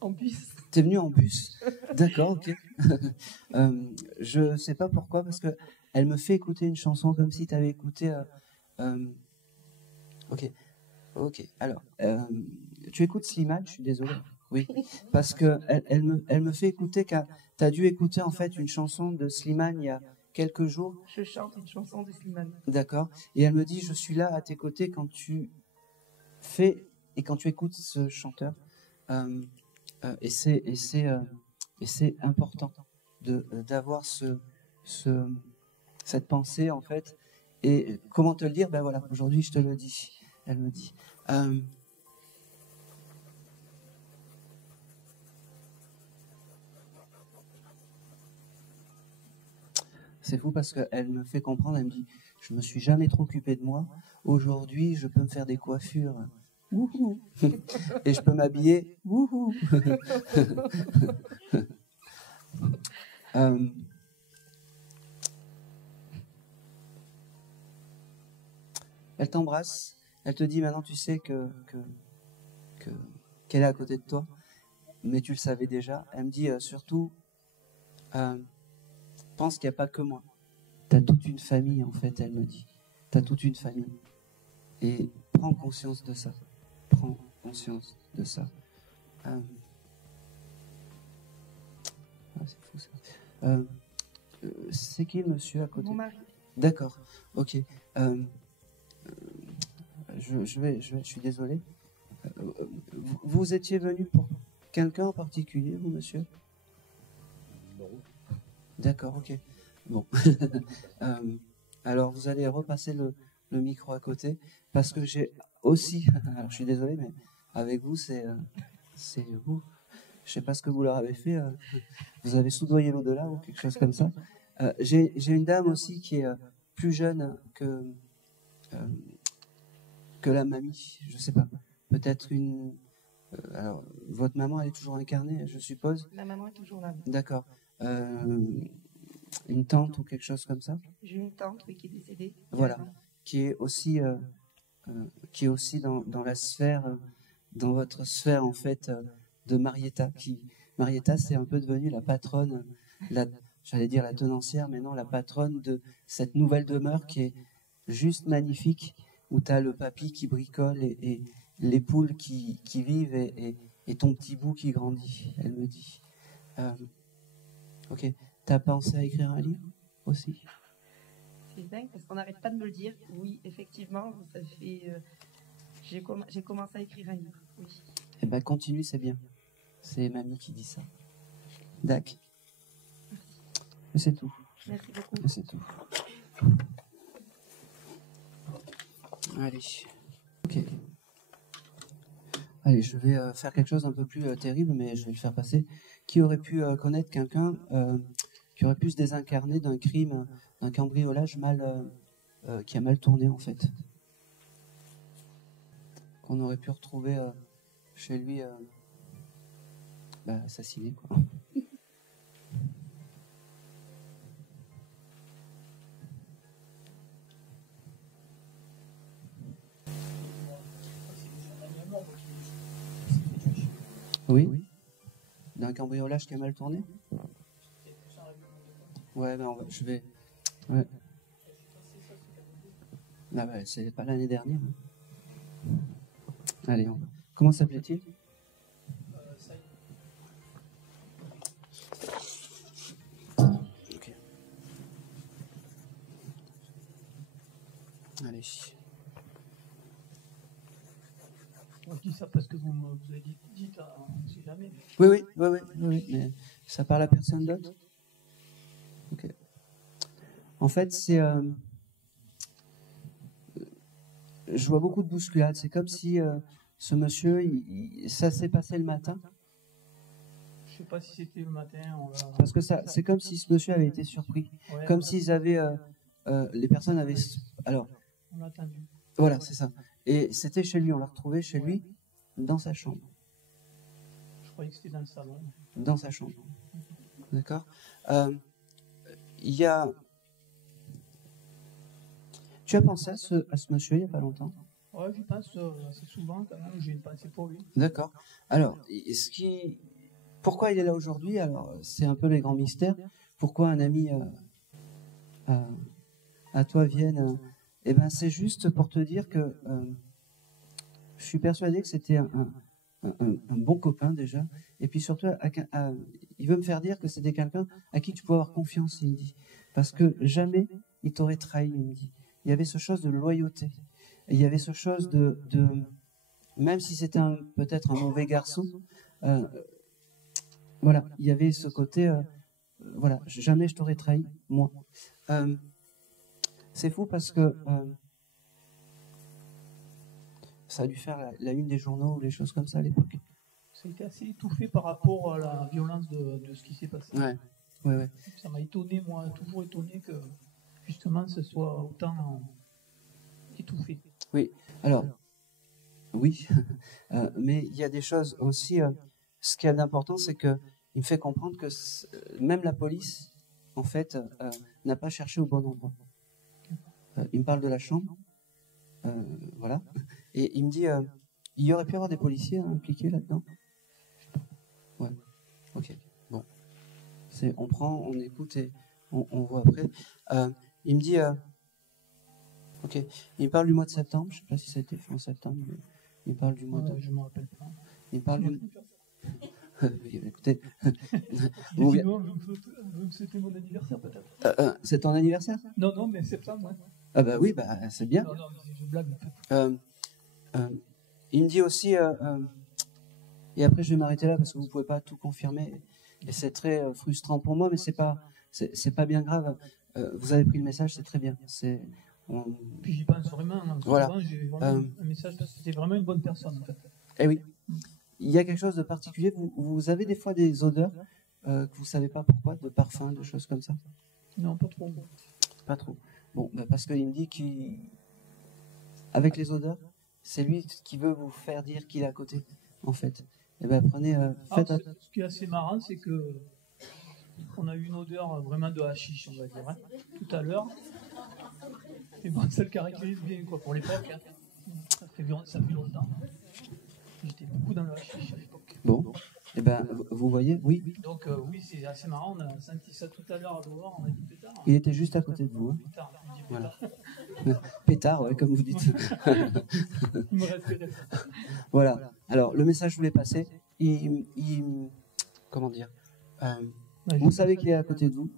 en bus. T'es venu en bus? D'accord, ok. Je sais pas pourquoi, parce que elle me fait écouter une chanson comme si t'avais écouté. Ok. Alors, tu écoutes Slimane? Je suis désolé. Oui, parce que elle me fait écouter tu as dû écouter en fait une chanson de Slimane il y a quelques jours. Je chante une chanson de Slimane. D'accord. Et elle me dit, je suis là à tes côtés quand tu fais et quand tu écoutes ce chanteur. Et c'est important d'avoir cette pensée en fait. Et comment te le dire? Ben voilà, aujourd'hui je te le dis. Elle me dit. C'est fou parce qu'elle me fait comprendre, elle me dit, je me suis jamais trop occupée de moi. Aujourd'hui, je peux me faire des coiffures. Wouhou. Et je peux m'habiller. Wouhou. Elle t'embrasse. Elle te dit maintenant tu sais qu'elle est à côté de toi, mais tu le savais déjà. Elle me dit surtout, pense qu'il n'y a pas que moi. Tu as toute une famille en fait, elle me dit. Tu as toute une famille. Et prends conscience de ça. Prends conscience de ça. C'est fou ça. C'est qui le monsieur à côté? Mon mari. D'accord, ok. Je suis désolé. Vous étiez venu pour quelqu'un en particulier, vous, monsieur? Non. D'accord, ok. Bon. Alors, vous allez repasser le micro à côté, parce que j'ai aussi... Alors, je suis désolé, mais avec vous, c'est vous. Je sais pas ce que vous leur avez fait. Vous avez soudoyé l'au-delà ou quelque chose comme ça. J'ai une dame aussi qui est plus jeune que la mamie, je sais pas. Peut-être une... alors, votre maman, elle est toujours incarnée, je suppose? La maman est toujours là. D'accord. Une tante ou quelque chose comme ça? J'ai une tante qui est décédée. Voilà. Qui est aussi dans la sphère, dans votre sphère, en fait, de Marietta. Marietta, c'est un peu devenu la patronne, j'allais dire la tenancière, mais non, la patronne de cette nouvelle demeure qui est juste magnifique, où tu as le papy qui bricole et les poules qui vivent et ton petit bout qui grandit, elle me dit. Ok. T'as pensé à écrire un livre aussi? C'est dingue parce qu'on n'arrête pas de me le dire. Oui, effectivement, ça fait... j'ai commencé à écrire un livre, oui. Eh ben, continue, c'est bien. C'est mamie qui dit ça. Dac. Et c'est tout. Merci beaucoup. Et c'est tout. Allez. Ok. Allez, je vais faire quelque chose d'un peu plus terrible, mais je vais le faire passer. Qui aurait pu connaître quelqu'un qui aurait pu se désincarner d'un crime, d'un cambriolage qui a mal tourné, en fait? Qu'on aurait pu retrouver chez lui assassiné, quoi. Oui. D'un cambriolage qui a mal tourné? Ouais, ben je vais... Ouais. Ah bah, c'est pas l'année dernière. Hein. Allez, comment s'appelait-il? Ok. Allez. Je dis ça parce que vous avez dit, si jamais. Oui, mais ça parle à personne d'autre? Ok. En fait, je vois beaucoup de bousculades. C'est comme si ce monsieur, ça s'est passé le matin. Je sais pas si c'était le matin. Parce que c'est comme si ce monsieur avait été surpris. Ouais, comme s'ils avaient... les personnes avaient... Alors... On l'a attendu. Voilà, c'est ça. Et c'était chez lui, on l'a retrouvé chez lui, dans sa chambre. Je croyais que c'était dans le salon. Dans sa chambre. D'accord. Il y a... Tu as pensé à ce monsieur il n'y a pas longtemps? Ouais, j'y pense assez souvent quand même, j'ai une pensée pour lui. D'accord. Alors, pourquoi il est là aujourd'hui? Alors, c'est un peu les grands mystères. Pourquoi un ami à toi vienne... Eh ben, c'est juste pour te dire que je suis persuadé que c'était un bon copain déjà, et puis surtout, il veut me faire dire que c'était quelqu'un à qui tu peux avoir confiance, il me dit. Parce que jamais il t'aurait trahi, il me dit. Il y avait ce chose de loyauté. Et il y avait ce chose même si c'était peut-être un mauvais garçon, voilà, il y avait ce côté, voilà, jamais je t'aurais trahi, moi. C'est fou parce que ça a dû faire la une des journaux ou des choses comme ça à l'époque. Ça a été assez étouffé par rapport à la violence de ce qui s'est passé. Ouais. Ça m'a étonné, moi, toujours étonné que justement ce soit autant étouffé. Oui, alors, oui, mais il y a des choses aussi, ce qui est d'important, c'est qu'il me fait comprendre que même la police, en fait, n'a pas cherché au bon endroit. Il me parle de la chambre, voilà, et il me dit, il y aurait pu y avoir des policiers impliqués là-dedans. Ouais, ok, bon. On prend, on écoute et on voit après. Il me dit, ok, il me parle du mois de septembre, je ne sais pas si c'était fin septembre, mais il me parle du mois de... Je ne me rappelle pas. Il me parle du... Écoutez, c'était mon anniversaire peut-être. c'est ton anniversaire? Non, mais septembre, ouais. Ah bah oui, bah c'est bien. Non, je blague en fait. Il me dit aussi, et après je vais m'arrêter là parce que vous ne pouvez pas tout confirmer, et c'est très frustrant pour moi, mais c'est pas bien grave. Vous avez pris le message, c'est très bien. Puis j'y pense vraiment. Voilà. J'ai vraiment un message parce que c'était vraiment une bonne personne en fait. Eh oui. Il y a quelque chose de particulier. Vous avez des fois des odeurs que vous ne savez pas pourquoi, de parfums, de choses comme ça? Non, pas trop. Pas trop. Bon, bah parce qu'il me dit qu'avec les odeurs, c'est lui qui veut vous faire dire qu'il est à côté, en fait. Et ben prenez. Ce qui est assez marrant, c'est que on a eu une odeur vraiment de hashish, on va dire, hein, tout à l'heure. Et bon, ça le caractérise bien, quoi, pour l'époque. Hein. Ça fait longtemps. J'étais beaucoup dans le hashish à l'époque. Bon, et ben vous voyez, oui. Donc oui, c'est assez marrant. On a senti ça tout à l'heure à dehors. On a dit pétard. Il était juste à côté de vous. Hein. Pétard, je dis Voilà. pétard. Pétard, ouais, comme vous dites. Il me respirait ça. Voilà. Alors le message que je voulais passer, comment dire, vous savez qu'il est à côté de vous.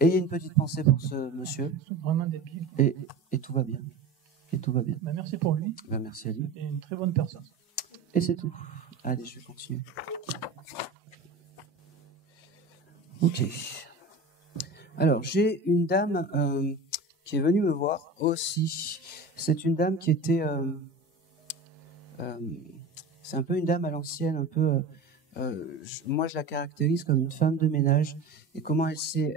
Ayez une petite pensée pour ce monsieur. Vraiment débile. Et tout va bien. Et tout va bien. Bah, merci pour lui. Ben, merci à lui. C'était une très bonne personne. Et c'est tout. Allez, je vais continuer. Ok. Alors, j'ai une dame qui est venue me voir aussi. C'est une dame qui était... c'est un peu une dame à l'ancienne, un peu... moi, je la caractérise comme une femme de ménage. Et comment elle s'est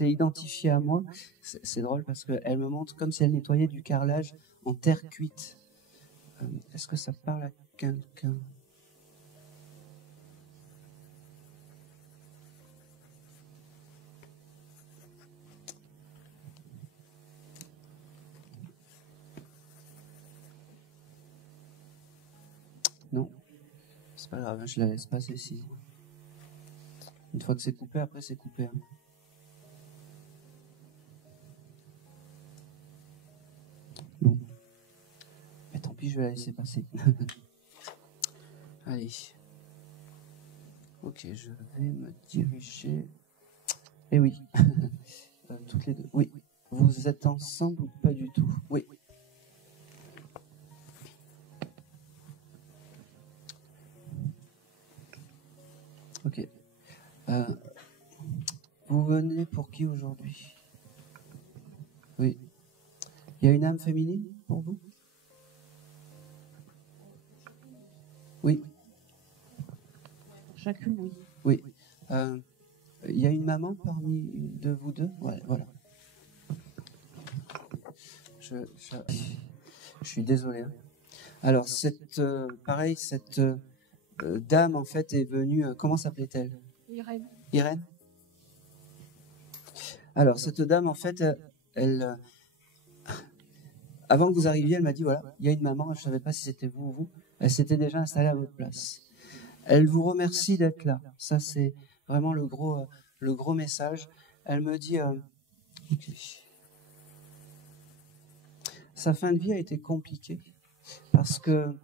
identifiée à moi, c'est drôle parce qu'elle me montre comme si elle nettoyait du carrelage en terre cuite. Est-ce que ça parle à quelqu'un? Non, c'est pas grave, je la laisse passer ici. Une fois que c'est coupé, après c'est coupé. Hein. Bon. Mais tant pis, je vais la laisser passer. Allez. Ok, je vais me diriger. Eh oui. Toutes les deux. Oui. Vous êtes ensemble ou pas du tout? Oui. Ok. Vous venez pour qui aujourd'hui? Oui. Il y a une âme féminine pour vous? Oui. Chacune, oui. Oui. Il y a une maman parmi de vous deux? Ouais, voilà. Je suis désolé. Hein. Alors, cette dame, en fait, est venue... comment s'appelait-elle? Irène. Irène? Alors, cette dame, en fait, elle... avant que vous arriviez, elle m'a dit, voilà, il y a une maman, je ne savais pas si c'était vous ou vous. Elle s'était déjà installée à votre place. Elle vous remercie d'être là. Ça, c'est vraiment le gros message. Elle me dit... okay. Sa fin de vie a été compliquée parce que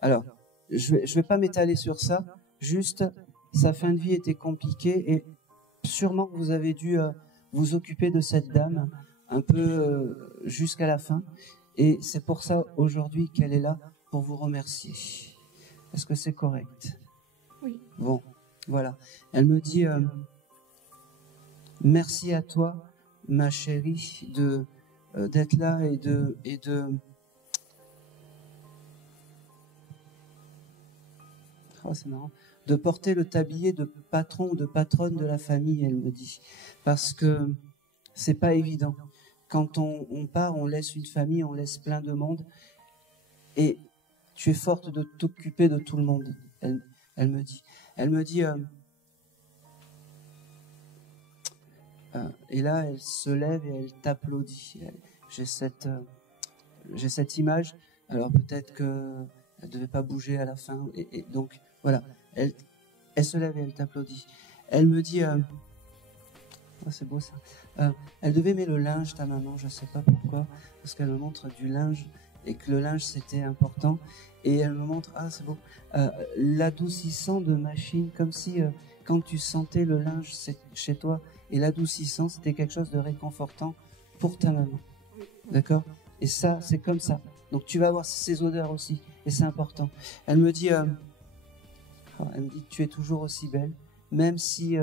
Alors, je vais pas m'étaler sur ça. Juste, sa fin de vie était compliquée et sûrement que vous avez dû vous occuper de cette dame un peu jusqu'à la fin. Et c'est pour ça aujourd'hui qu'elle est là pour vous remercier. Est-ce que c'est correct? Oui. Bon, voilà. Elle me dit merci à toi, ma chérie, d'être là et de oh, c'est marrant, de porter le tablier de patron ou de patronne de la famille, elle me dit, parce que c'est pas évident. Quand on part, on laisse une famille, on laisse plein de monde, et tu es forte de t'occuper de tout le monde. Elle me dit. Elle me dit. Et là, elle se lève et elle t'applaudit. J'ai cette image. Alors peut-être que elle devait pas bouger à la fin. Et donc voilà. Elle se lève et elle t'applaudit. Elle me dit. Oh, c'est beau ça. Elle devait mettre le linge, ta maman, je sais pas pourquoi, parce qu'elle me montre du linge et que le linge c'était important. Et elle me montre, ah c'est beau, l'adoucissant de machine, comme si quand tu sentais le linge chez toi, et l'adoucissant c'était quelque chose de réconfortant pour ta maman. D'accord? Et ça, c'est comme ça. Donc tu vas avoir ces odeurs aussi, et c'est important. Elle me dit, tu es toujours aussi belle, même si...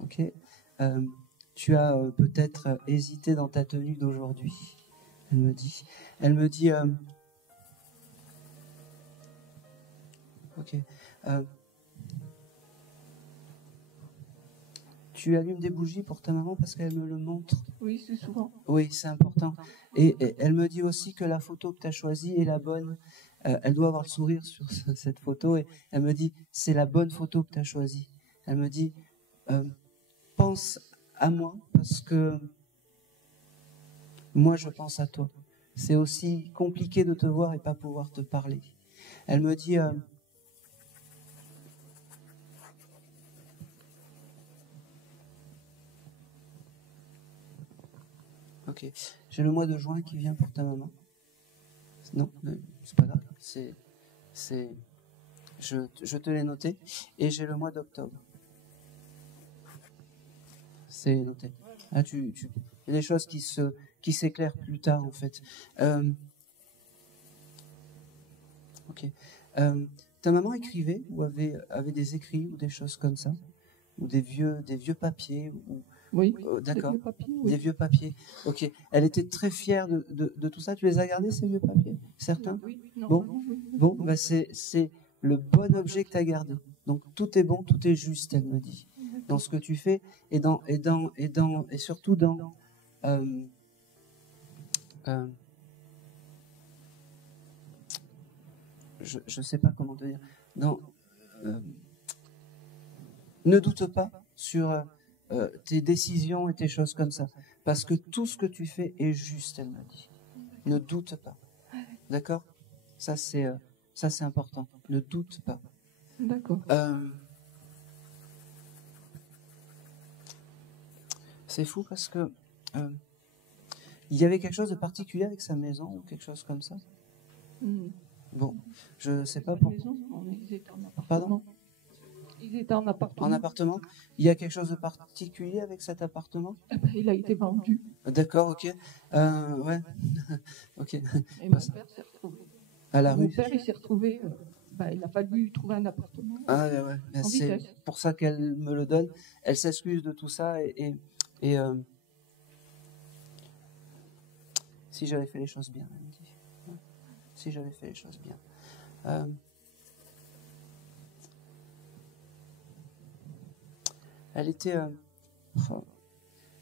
Ok, tu as peut-être hésité dans ta tenue d'aujourd'hui. Elle me dit, ok, tu allumes des bougies pour ta maman parce qu'elle me le montre. Oui, c'est souvent. Oui, c'est important. Et elle me dit aussi que la photo que tu as choisie est la bonne. Elle doit avoir le sourire sur cette photo et elle me dit, c'est la bonne photo que tu as choisie. Elle me dit, pense à moi parce que moi je pense à toi. C'est aussi compliqué de te voir et pas pouvoir te parler. Elle me dit ok, j'ai le mois de juin qui vient pour ta maman. Non, c'est pas grave. Je te l'ai noté et j'ai le mois d'octobre. C'est noté. Ah, il y a des choses qui s'éclairent plus tard en fait. Ok. Ta maman écrivait ou avait des écrits ou des choses comme ça, ou des vieux papiers ou Oui. D'accord. Des vieux papiers, oui. Des vieux papiers. Ok. Elle était très fière de tout ça. Tu les as gardés ces vieux papiers? Certains? Oui. Bon. Bon, bah c'est le bon objet que tu as gardé. Donc tout est bon, tout est juste, elle me dit. Dans ce que tu fais et surtout dans je sais pas comment te dire. Ne doute pas sur tes décisions et tes choses comme ça, parce que tout ce que tu fais est juste, elle m'a dit. Ne doute pas. D'accord? Ça c'est important. Ne doute pas. D'accord. C'est fou parce que il y avait quelque chose de particulier avec sa maison ou quelque chose comme ça. Bon, je sais pas pourquoi. Ils étaient en appartement. Pardon? Ils étaient en appartement. En appartement? Il y a quelque chose de particulier avec cet appartement? Il a été vendu. D'accord, ok. Ouais. Ok. Et mon père s'est retrouvé. À la rue? Mon père, il s'est retrouvé. Il a fallu trouver un appartement. Ah ouais. Ben, c'est pour ça qu'elle me le donne. Elle s'excuse de tout ça et si j'avais fait les choses bien, elle me dit. Si j'avais fait les choses bien. Elle était.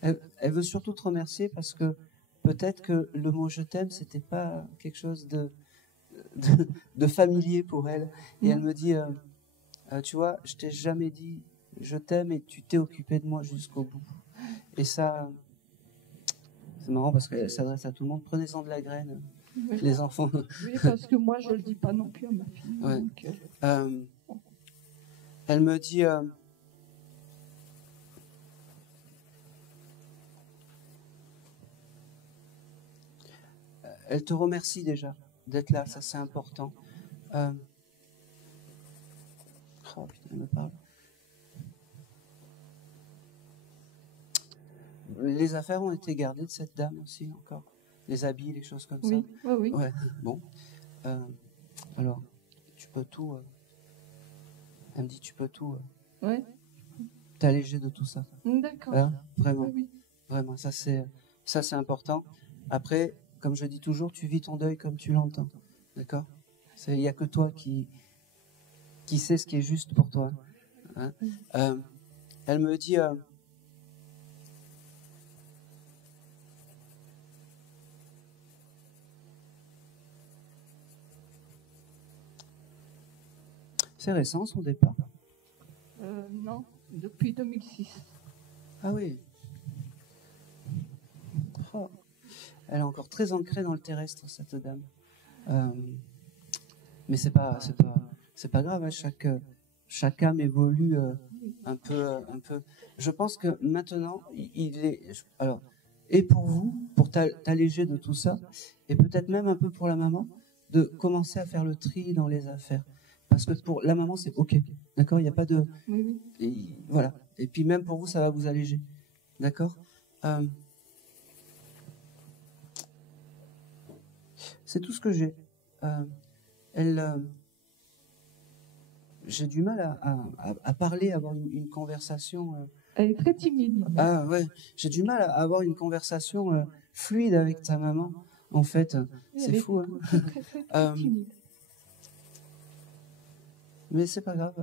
Elle veut surtout te remercier parce que peut-être que le mot je t'aime, c'était pas quelque chose de familier pour elle. Et elle me dit, tu vois, je t'ai jamais dit je t'aime et tu t'es occupé de moi jusqu'au bout. Et ça, c'est marrant parce qu'elle s'adresse à tout le monde. Prenez-en de la graine, Oui. les enfants. Oui, parce que moi, je le dis pas non plus à ma fille. Ouais. Donc, Elle me dit, elle te remercie déjà d'être là, ça c'est important. Oh putain, elle me parle. Les affaires ont été gardées de cette dame aussi encore. Les habits, les choses comme ça. Oui, oui, oui. Ouais, bon. Alors, tu peux tout. Elle me dit, tu peux tout. Ouais. T'alléger de tout ça. D'accord. Hein, vraiment, Oui, oui. vraiment. Ça c'est important. Après, comme je dis toujours, tu vis ton deuil comme tu l'entends. D'accord ? Il n'y a que toi qui sais ce qui est juste pour toi. Hein. Elle me dit. C'est récent son départ. Non, depuis 2006. Ah oui. Oh. Elle est encore très ancrée dans le terrestre, cette dame. Mais c'est pas grave. Hein. Chaque âme évolue un peu. Je pense que maintenant, il est. Alors, et pour vous, pour t'alléger de tout ça, et peut-être même un peu pour la maman, de commencer à faire le tri dans les affaires. Parce que pour la maman, c'est OK. D'accord ? Il n'y a pas de. Oui, oui. Voilà. Et puis même pour vous, ça va vous alléger. D'accord ? C'est tout ce que j'ai. J'ai du mal à parler, à avoir une conversation. Elle est très timide, ma mère. Ah ouais. J'ai du mal à avoir une conversation fluide avec ta maman. En fait, c'est fou. Hein. Très timide. Mais c'est pas grave.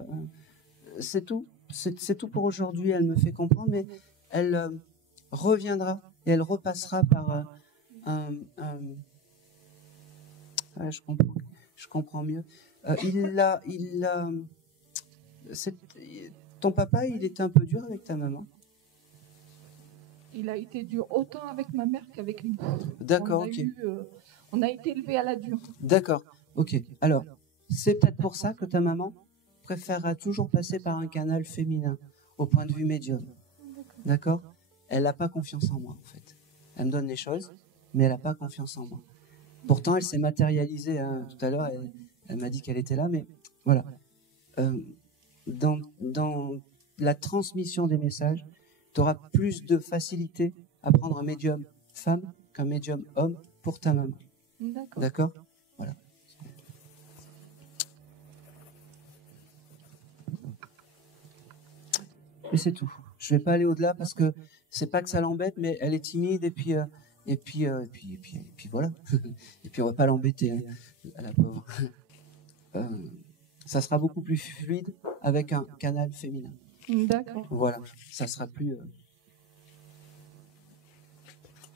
C'est tout. C'est tout pour aujourd'hui. Elle me fait comprendre, mais elle reviendra et elle repassera par ouais, je comprends mieux. Ton papa, il était un peu dur avec ta maman. Il a été dur autant avec ma mère qu'avec lui. D'accord, ok. On a été élevés à la dure. D'accord, ok. Alors, c'est peut-être pour ça que ta maman préférera toujours passer par un canal féminin, au point de vue médium. D'accord ? Elle n'a pas confiance en moi, en fait. Elle me donne les choses, mais elle n'a pas confiance en moi. Pourtant, elle s'est matérialisée. Hein. Tout à l'heure, elle m'a dit qu'elle était là, mais voilà. Dans la transmission des messages, tu auras plus de facilité à prendre un médium femme qu'un médium homme pour ta maman. D'accord. D'accord ? Voilà. Et c'est tout. Je vais pas aller au-delà parce que c'est pas que ça l'embête, mais elle est timide et puis voilà. Et puis on va pas l'embêter, hein, la pauvre. Ça sera beaucoup plus fluide avec un canal féminin. D'accord. Voilà, ça sera plus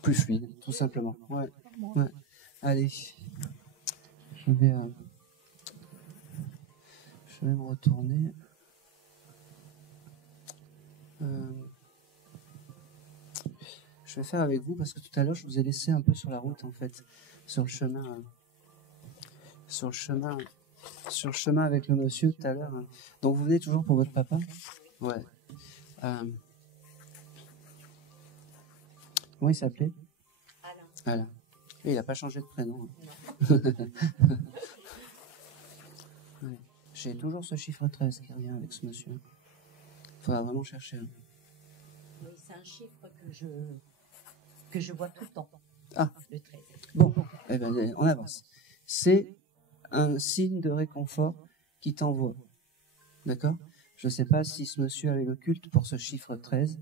fluide, tout simplement. Ouais. Ouais. Allez, je vais me retourner. Je vais faire avec vous parce que tout à l'heure je vous ai laissé un peu sur la route en fait, sur le chemin avec le monsieur tout à l'heure. Donc vous venez toujours pour votre papa ? Ouais. Comment il s'appelait ? Alain. Et il n'a pas changé de prénom. Ouais. J'ai toujours ce chiffre 13 qui revient avec ce monsieur. Il faudra vraiment chercher. Oui, c'est un chiffre que je vois tout le temps. Ah. Le 13. Bon, eh ben, on avance. C'est un signe de réconfort qui t'envoie. D'accord ? Je ne sais pas si ce monsieur avait le culte pour ce chiffre 13,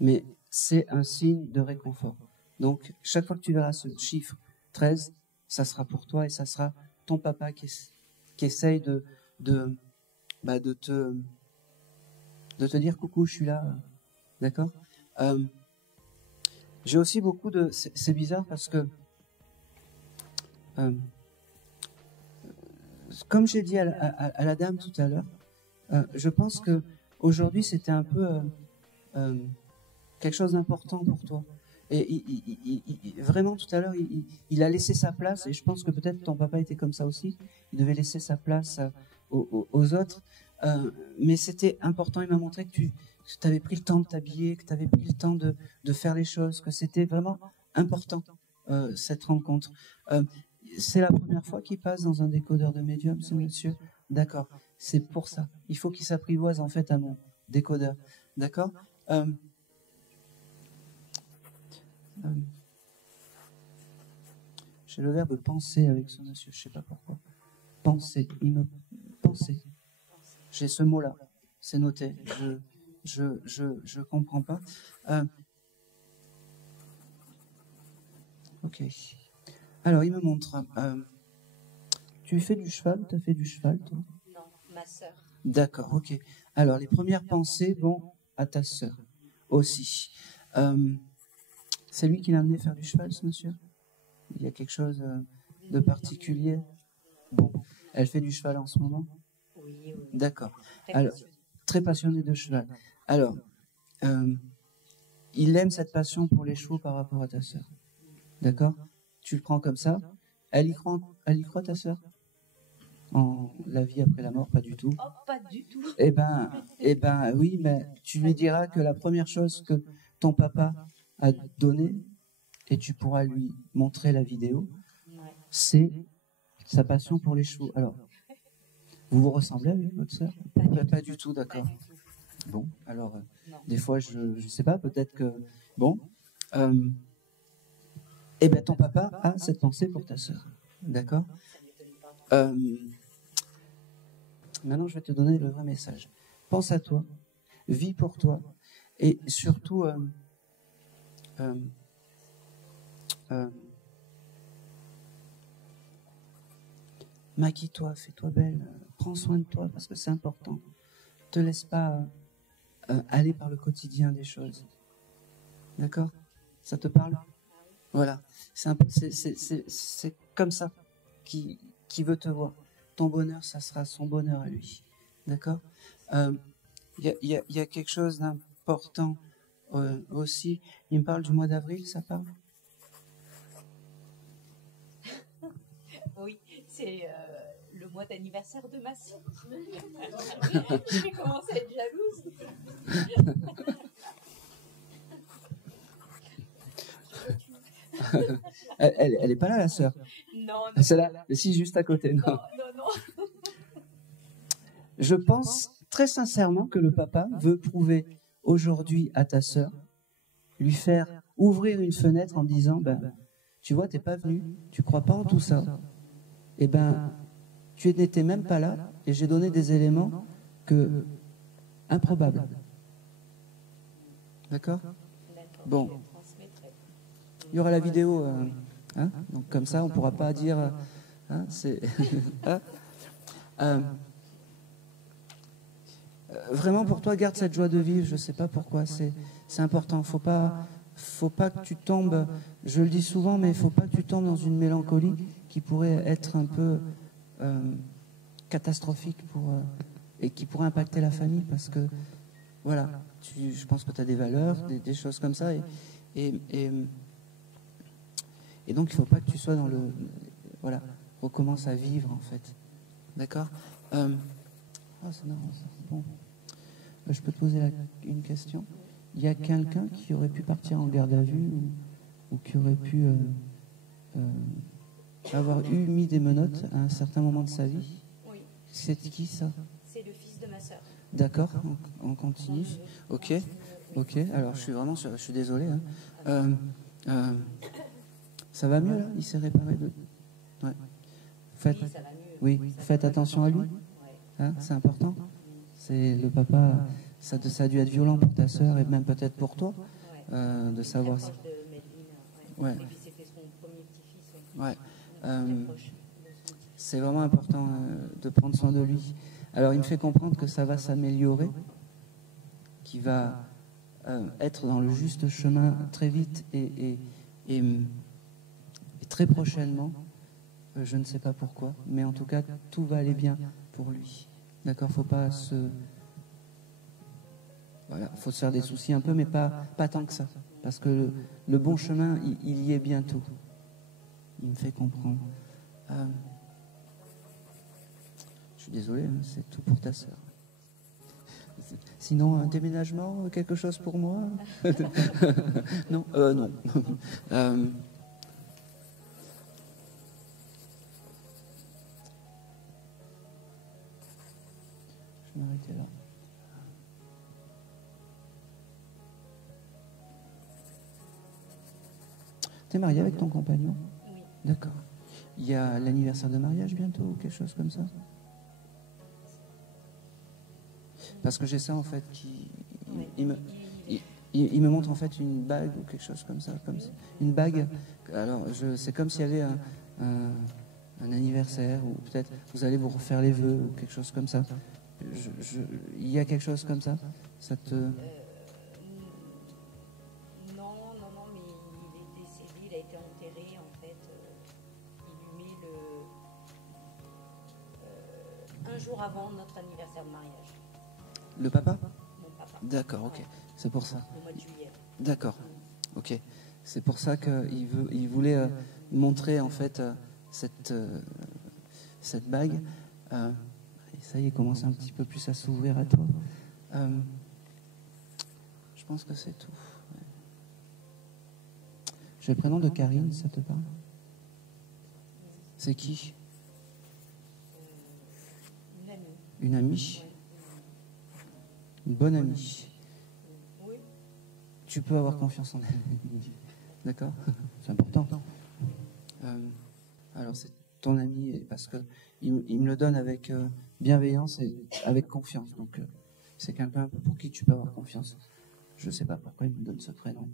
mais c'est un signe de réconfort. Donc, chaque fois que tu verras ce chiffre 13, ça sera pour toi et ça sera ton papa qui essaye de te dire coucou, je suis là. D'accord ? J'ai aussi beaucoup de... C'est bizarre parce que comme j'ai dit à la dame tout à l'heure, je pense que aujourd'hui c'était un peu quelque chose d'important pour toi. Et vraiment tout à l'heure, il a laissé sa place, et je pense que peut-être ton papa était comme ça aussi. Il devait laisser sa place aux autres, mais c'était important. Il m'a montré que tu avais pris le temps de t'habiller, que tu avais pris le temps de faire les choses, que c'était vraiment important. cette rencontre. C'est la première fois qu'il passe dans un décodeur de médium, ce monsieur? D'accord, c'est pour ça. Il faut qu'il s'apprivoise en fait à mon décodeur. D'accord. J'ai le verbe penser avec ce monsieur, je ne sais pas pourquoi. Penser, penser. J'ai ce mot-là, c'est noté. Je comprends pas. Ok. Alors, il me montre. Tu fais du cheval? Tu as fait du cheval, toi? Non, ma sœur. D'accord, ok. Alors, les premières pensées vont à ta sœur aussi. C'est lui qui l'a amené faire du cheval, ce monsieur? Il y a quelque chose de particulier? Bon, elle fait du cheval en ce moment? Oui, oui. D'accord. Très Alors, passionnée. très passionnée de cheval. Alors, il aime cette passion pour les chevaux par rapport à ta sœur. D'accord? Tu le prends comme ça. Elle y croit ta sœur? En la vie après la mort, pas du tout. Oh, pas du tout. Eh ben, oui, mais tu lui diras que la première chose que ton papa a donnée, et tu pourras lui montrer la vidéo, Ouais. c'est sa passion pour les chevaux. Alors, vous vous ressemblez avec votre sœur? Pas du tout, d'accord. Pas du tout. Bon, alors, Non. des fois, je ne sais pas, peut-être que... Bon, eh bien, ton papa a cette pensée pour ta sœur, d'accord? Ça m'étonne pas. Maintenant, je vais te donner le vrai message. Pense à toi, vis pour toi, et surtout, maquille-toi, fais-toi belle, prends soin de toi, parce que c'est important. Te laisse pas aller par le quotidien des choses. D'accord? Ça te parle? Voilà. C'est comme ça qui veut te voir. Ton bonheur, ça sera son bonheur à lui. D'accord? Il y a quelque chose d'important aussi. Il me parle du mois d'avril, ça parle? Oui, c'est le mois d'anniversaire de ma sœur. Je vais commencer à être jalouse. Elle est pas là, la sœur. Non, non. C'est là, si, juste à côté. Non. Non, non, non. Je pense très sincèrement que le papa veut prouver aujourd'hui à ta sœur, lui faire ouvrir une fenêtre en disant, ben, tu vois, t'es pas venu, tu crois pas en tout ça. Eh ben, tu n'étais même pas là, et j'ai donné des éléments improbables. D'accord? D'accord, Bon. je le transmettrai. Il y aura la vidéo, hein, donc comme ça, on ne pourra pas dire, hein, c'est, hein. Vraiment pour toi, garde cette joie de vivre. Je ne sais pas pourquoi, c'est important. Faut pas que tu tombes. Je le dis souvent, mais il faut pas que tu tombes dans une mélancolie qui pourrait être un peu catastrophique et qui pourrait impacter la famille, parce que voilà, je pense que tu as des valeurs, des choses comme ça, et donc il ne faut pas que tu sois dans le... Voilà, recommence à vivre en fait. D'accord? Ah, c'est marrant ça. Bon. Je peux te poser une question? Il y a quelqu'un qui aurait pu partir en garde à vue ou qui aurait pu avoir mis des menottes à un certain moment de sa vie? Oui, C'est qui ça? c'est le fils de ma sœur. D'accord, on continue. Ok, alors je suis désolé. Hein. Ça va mieux là? Il s'est réparé de... Ouais. Faites, Oui, ça va mieux. oui, faites attention à lui. Ouais. Hein, c'est important. C'est le papa, ça a dû être violent pour ta sœur et même peut-être pour toi, Ouais. de savoir Très ça. proche de Medline, Ouais. Et puis c'était son premier petit-fils. Ouais. Très proche. C'est vraiment important de prendre soin de lui. Alors il me fait comprendre que ça va s'améliorer, qu'il va être dans le juste chemin très vite et très prochainement. Je ne sais pas pourquoi, mais en tout cas tout va aller bien pour lui. D'accord, faut pas voilà, faut se faire des soucis un peu, mais pas tant que ça, parce que le bon chemin, il y est bientôt. Il me fait comprendre. Je suis désolé, hein, c'est tout pour ta sœur. Sinon, un déménagement, quelque chose pour moi? Non, non. vais m'arrêter là. T'es marié avec ton compagnon? Oui. D'accord. Il y a l'anniversaire de mariage bientôt ou quelque chose comme ça? Parce que j'ai ça en fait qui... Il me montre en fait une bague ou quelque chose comme ça. Une bague. Alors c'est comme s'il y avait un anniversaire ou peut-être vous allez vous refaire les vœux ou quelque chose comme ça. Il y a quelque chose comme ça? Ça te... Non, mais il est décédé, il a été enterré en fait. Il lui met un jour avant notre anniversaire de mariage. Le papa? Mon papa. D'accord, ok. C'est pour ça. Au mois de juillet. D'accord, ok. C'est pour ça qu'il voulait montrer en fait cette bague. Et ça y est, il commence un petit peu plus à s'ouvrir à toi. Je pense que c'est tout. J'ai le prénom de Karine, ça te parle? C'est qui? Une amie. Une amie? Ouais. Une bonne amie. Oui. Tu peux avoir confiance en elle. D'accord? C'est important. Alors c'est ton ami parce que il me le donne avec bienveillance et avec confiance. Donc c'est quelqu'un pour qui tu peux avoir confiance. Je ne sais pas pourquoi il me donne ce prénom.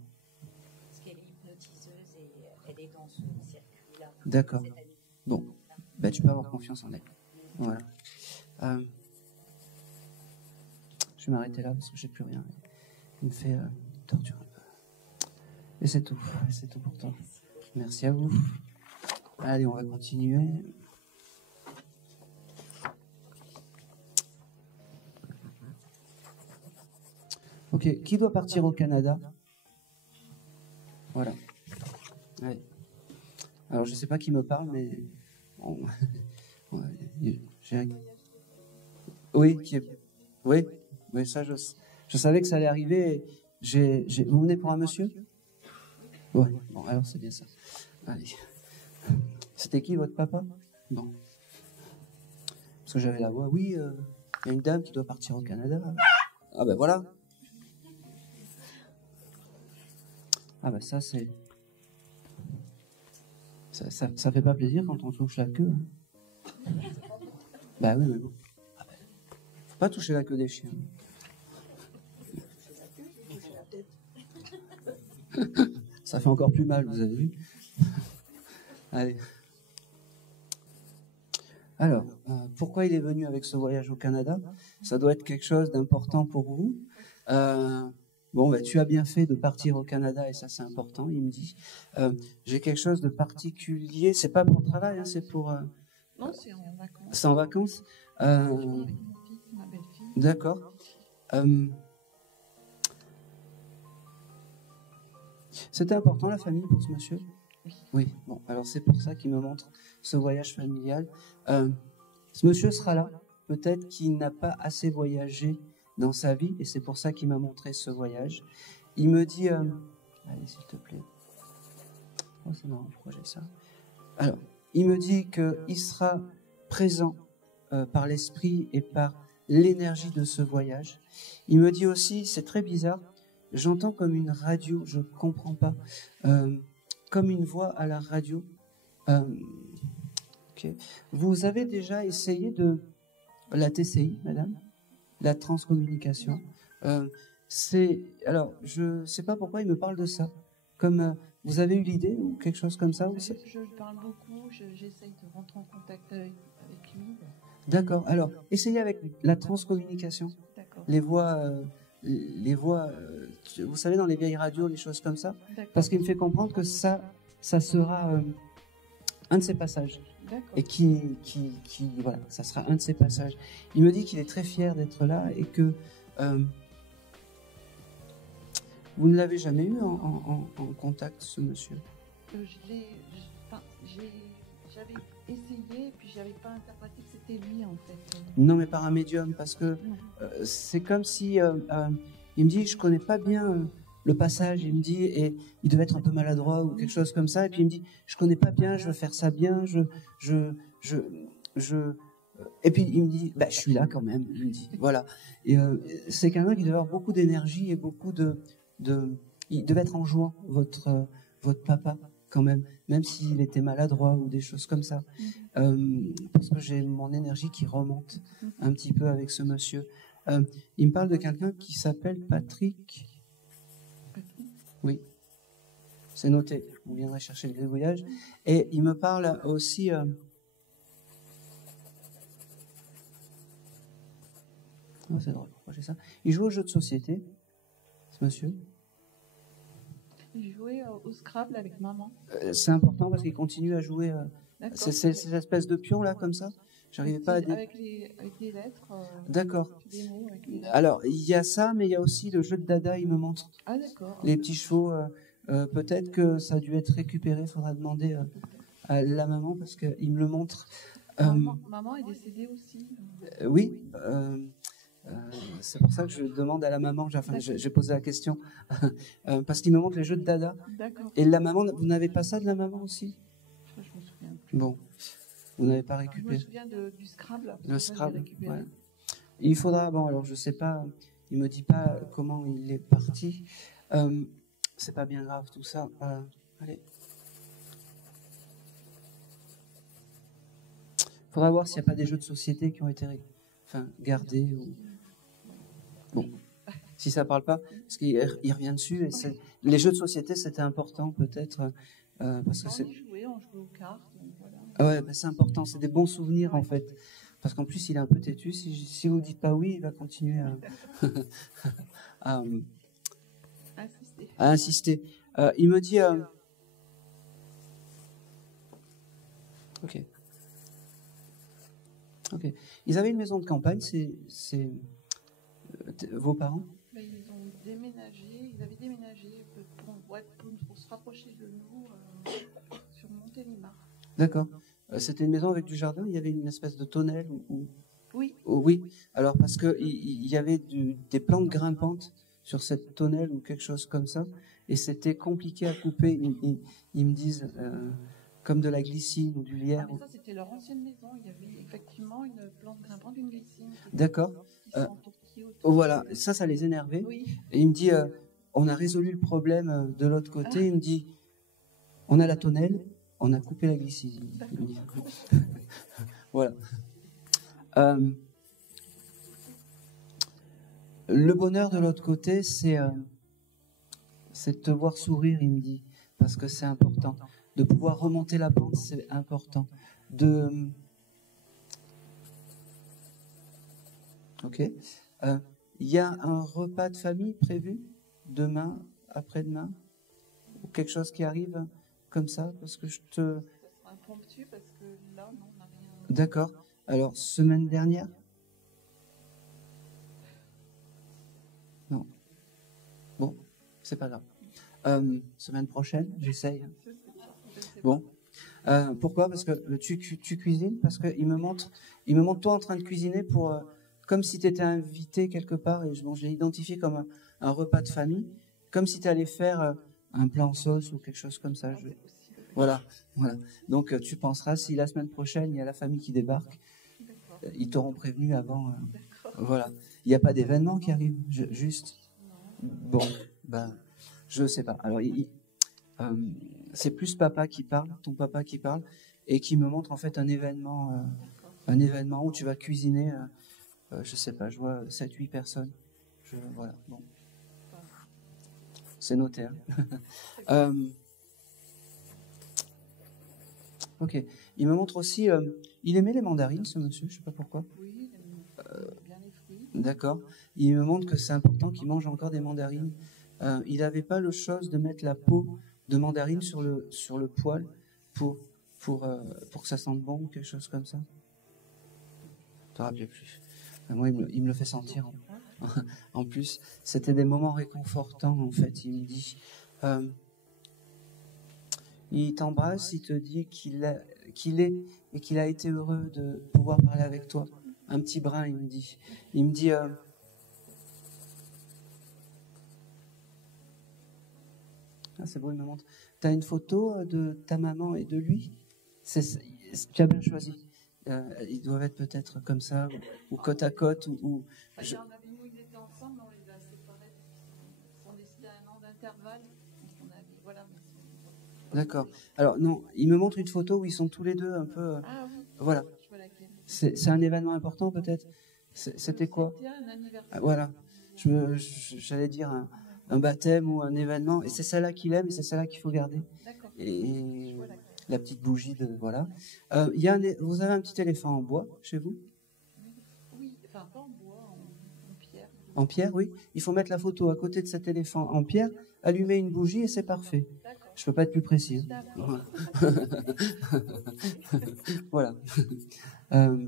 Parce qu'elle est hypnotiseuse et elle est dans ce circuit-là. D'accord. Cette amie. Bon, ben, tu peux avoir confiance en elle. Voilà. Je vais m'arrêter là parce que j'ai plus rien. Il me fait torturer un peu. Et c'est tout. C'est tout pour toi. Merci à vous. Allez, on va continuer. Ok, qui doit partir au Canada? Voilà. Allez. Alors, je ne sais pas qui me parle, mais... Oui, oui, ça, je savais que ça allait arriver. Vous venez pour un monsieur? Oui, bon, alors c'est bien ça. Allez. C'était qui, votre papa? Bon. Parce que j'avais la voix. Oui, il y a une dame qui doit partir au Canada. Ah ben voilà. Ah ben ça, c'est... Ça fait pas plaisir quand on touche la queue. Hein. Bah oui, mais bon. Faut pas toucher la queue des chiens. Ça fait encore plus mal, vous avez vu? Allez. Alors, pourquoi il est venu avec ce voyage au Canada? Ça doit être quelque chose d'important pour vous. Bon, ben, tu as bien fait de partir au Canada et ça c'est important, il me dit. J'ai quelque chose de particulier, c'est pas pour le travail, hein, c'est pour... Non, c'est en vacances. C'est en vacances. Avec mon fils, ma belle-fille. D'accord. C'était important la famille pour ce monsieur? Oui. Bon, alors c'est pour ça qu'il me montre ce voyage familial. Ce monsieur sera là. Peut-être qu'il n'a pas assez voyagé dans sa vie et c'est pour ça qu'il m'a montré ce voyage. Il me dit... Allez, s'il te plaît. Oh, c'est marrant, pourquoi j'ai ça? Alors, il me dit qu'il sera présent par l'esprit et par l'énergie de ce voyage. Il me dit aussi, c'est très bizarre, j'entends comme une radio, je ne comprends pas, comme une voix à la radio. Okay. Vous avez déjà essayé de la TCI, madame, la transcommunication. Alors, je ne sais pas pourquoi il me parle de ça. Comme vous avez eu l'idée ou quelque chose comme ça? Je parle beaucoup, j'essaye de rentrer en contact avec lui. D'accord. Alors, essayez avec la transcommunication. D'accord. Les voix, vous savez, dans les vieilles radios, les choses comme ça. Parce qu'il me fait comprendre que ça sera un de ces passages. D'accord. Et voilà, ça sera un de ces passages. Il me dit qu'il est très fier d'être là et que vous ne l'avez jamais eu en contact, ce monsieur? J'avais essayé, puis j'avais pas interprété que c'était lui en fait. Non, mais par un médium, parce que c'est comme si il me dit, je connais pas bien le passage. Il me dit, et il devait être un peu maladroit ou quelque chose comme ça. Et puis il me dit, je connais pas bien, je veux faire ça bien, Et puis il me dit, bah, je suis là quand même. Il me dit, voilà. Et c'est quelqu'un qui devait avoir beaucoup d'énergie et beaucoup il devait être en joie, votre papa, quand même s'il était maladroit ou des choses comme ça. Parce que j'ai mon énergie qui remonte un petit peu avec ce monsieur. Il me parle de quelqu'un qui s'appelle Patrick. Oui, c'est noté. Vous viendrez chercher le gribouillage. Et il me parle aussi. C'est drôle, pourquoi j'ai ça? Il joue aux jeux de société, ce monsieur. Il jouait au Scrabble avec maman. C'est important parce qu'il continue à jouer. D'accord. Ces espèces de pions là, comme ça. J'arrivais pas à. Avec les lettres. D'accord. Des mots avec les... Alors, il y a ça, mais il y a aussi le jeu de dada, il me montre. Ah, d'accord. Les petits chevaux, peut-être que ça a dû être récupéré, il faudra demander à la maman parce qu'il me le montre. Maman est décédée aussi. Oui, c'est pour ça que je demande à la maman, j'ai posé la question, parce qu'il me montre les jeux de dada. D'accord. Et la maman, vous n'avez pas ça de la maman aussi? Je me souviens plus. Bon, vous n'avez pas Je récupéré. me souviens du Scrabble. Le Ça, Scrabble, j'ai récupéré. ouais. Il faudra, bon alors je sais pas, il me dit pas comment il est parti. C'est pas bien grave tout ça. Allez. Faudra voir s'il n'y a pas des jeux de société qui ont été gardés. Bon, si ça parle pas, parce qu'il revient dessus. Et les jeux de société, c'était important peut-être. Parce que On y jouait, on jouait aux cartes. Voilà. Ah ouais, bah c'est important, c'est des bons souvenirs en fait. Parce qu'en plus, il est un peu têtu. Si vous dites pas oui, il va continuer à insister. Il me dit... Ok. Ils avaient une maison de campagne, c'est vos parents? Mais ils avaient déménagé pour se rapprocher de nous sur Montélimar. D'accord. C'était une maison avec du jardin, il y avait une espèce de tonnelle Oui. Oui. Alors parce que il y avait des plantes grimpantes sur cette tonnelle ou quelque chose comme ça, et c'était compliqué à couper. Ils me disent comme de la glycine ou du lierre. Ah, mais ça c'était leur ancienne maison. Il y avait effectivement une plante grimpante, une glycine. D'accord. Voilà, ça les énervait. Oui. Et il me dit, on a résolu le problème de l'autre côté. Il me dit, on a la tonnelle, on a coupé la glycine. Voilà. Le bonheur de l'autre côté, c'est de te voir sourire, il me dit, parce que c'est important. De pouvoir remonter la pente, c'est important. Ok. Il y a un repas de famille prévu demain, après-demain, ou quelque chose qui arrive comme ça, parce que Ça sera impromptu parce que là, non, on n'a rien. D'accord. Alors, semaine dernière? Non. Bon, c'est pas grave. Semaine prochaine, j'essaye. Bon. Pourquoi? Parce que tu cuisines? Parce qu'il me montre toi en train de cuisiner pour... comme si tu étais invité quelque part, et je l'ai identifié comme un repas de famille, comme si tu allais faire un plat en sauce ou quelque chose comme ça. Voilà. Donc tu penseras, si la semaine prochaine, il y a la famille qui débarque, ils t'auront prévenu avant. Voilà. Il n'y a pas d'événement qui arrive, juste. Bon, ben, je sais pas. Alors, c'est plus papa qui parle, ton papa qui parle, et qui me montre en fait un événement où tu vas cuisiner... je sais pas, je vois 7-8 personnes. Voilà, bon. C'est noté. Hein. Ok. Il me montre aussi... il aimait les mandarines, ce monsieur, je sais pas pourquoi. Oui, il aime bien les fruits. D'accord. Il me montre que c'est important qu'il mange encore des mandarines. Il n'avait pas le chose de mettre la peau de mandarine sur le poêle pour que ça sente bon ou quelque chose comme ça. Je te rappelais plus. Moi, il me le fait sentir. En plus, c'était des moments réconfortants, en fait. Il me dit, il t'embrasse, il te dit qu'il est et qu'il a été heureux de pouvoir parler avec toi. Un petit brin, il me dit. Il me dit, c'est beau, il me montre. Tu as une photo de ta maman et de lui? Tu as bien choisi. Ils doivent être peut-être comme ça, ou côte à côte, ou Il je- y en avait où ils étaient ensemble, on les a séparés. Ils sont décidés à un an d'intervalle. Donc on avait, voilà, mais D'accord. Alors non, il me montre une photo où ils sont tous les deux un peu. Ah oui, Voilà. je vois laquelle. C'est un événement important peut-être. C'était quoi? C'était un anniversaire. Ah, voilà. J'allais dire un baptême ou un événement, et c'est celle-là qu'il aime, et c'est celle-là qu'il faut garder. D'accord. Et Je vois laquelle. la petite bougie de voilà. Vous avez un petit éléphant en bois chez vous? Oui, enfin pas en bois, en pierre. En pierre, oui. Il faut mettre la photo à côté de cet éléphant en pierre, allumer une bougie et c'est parfait. D'accord. Je peux pas être plus précis. D'accord. Voilà. Euh,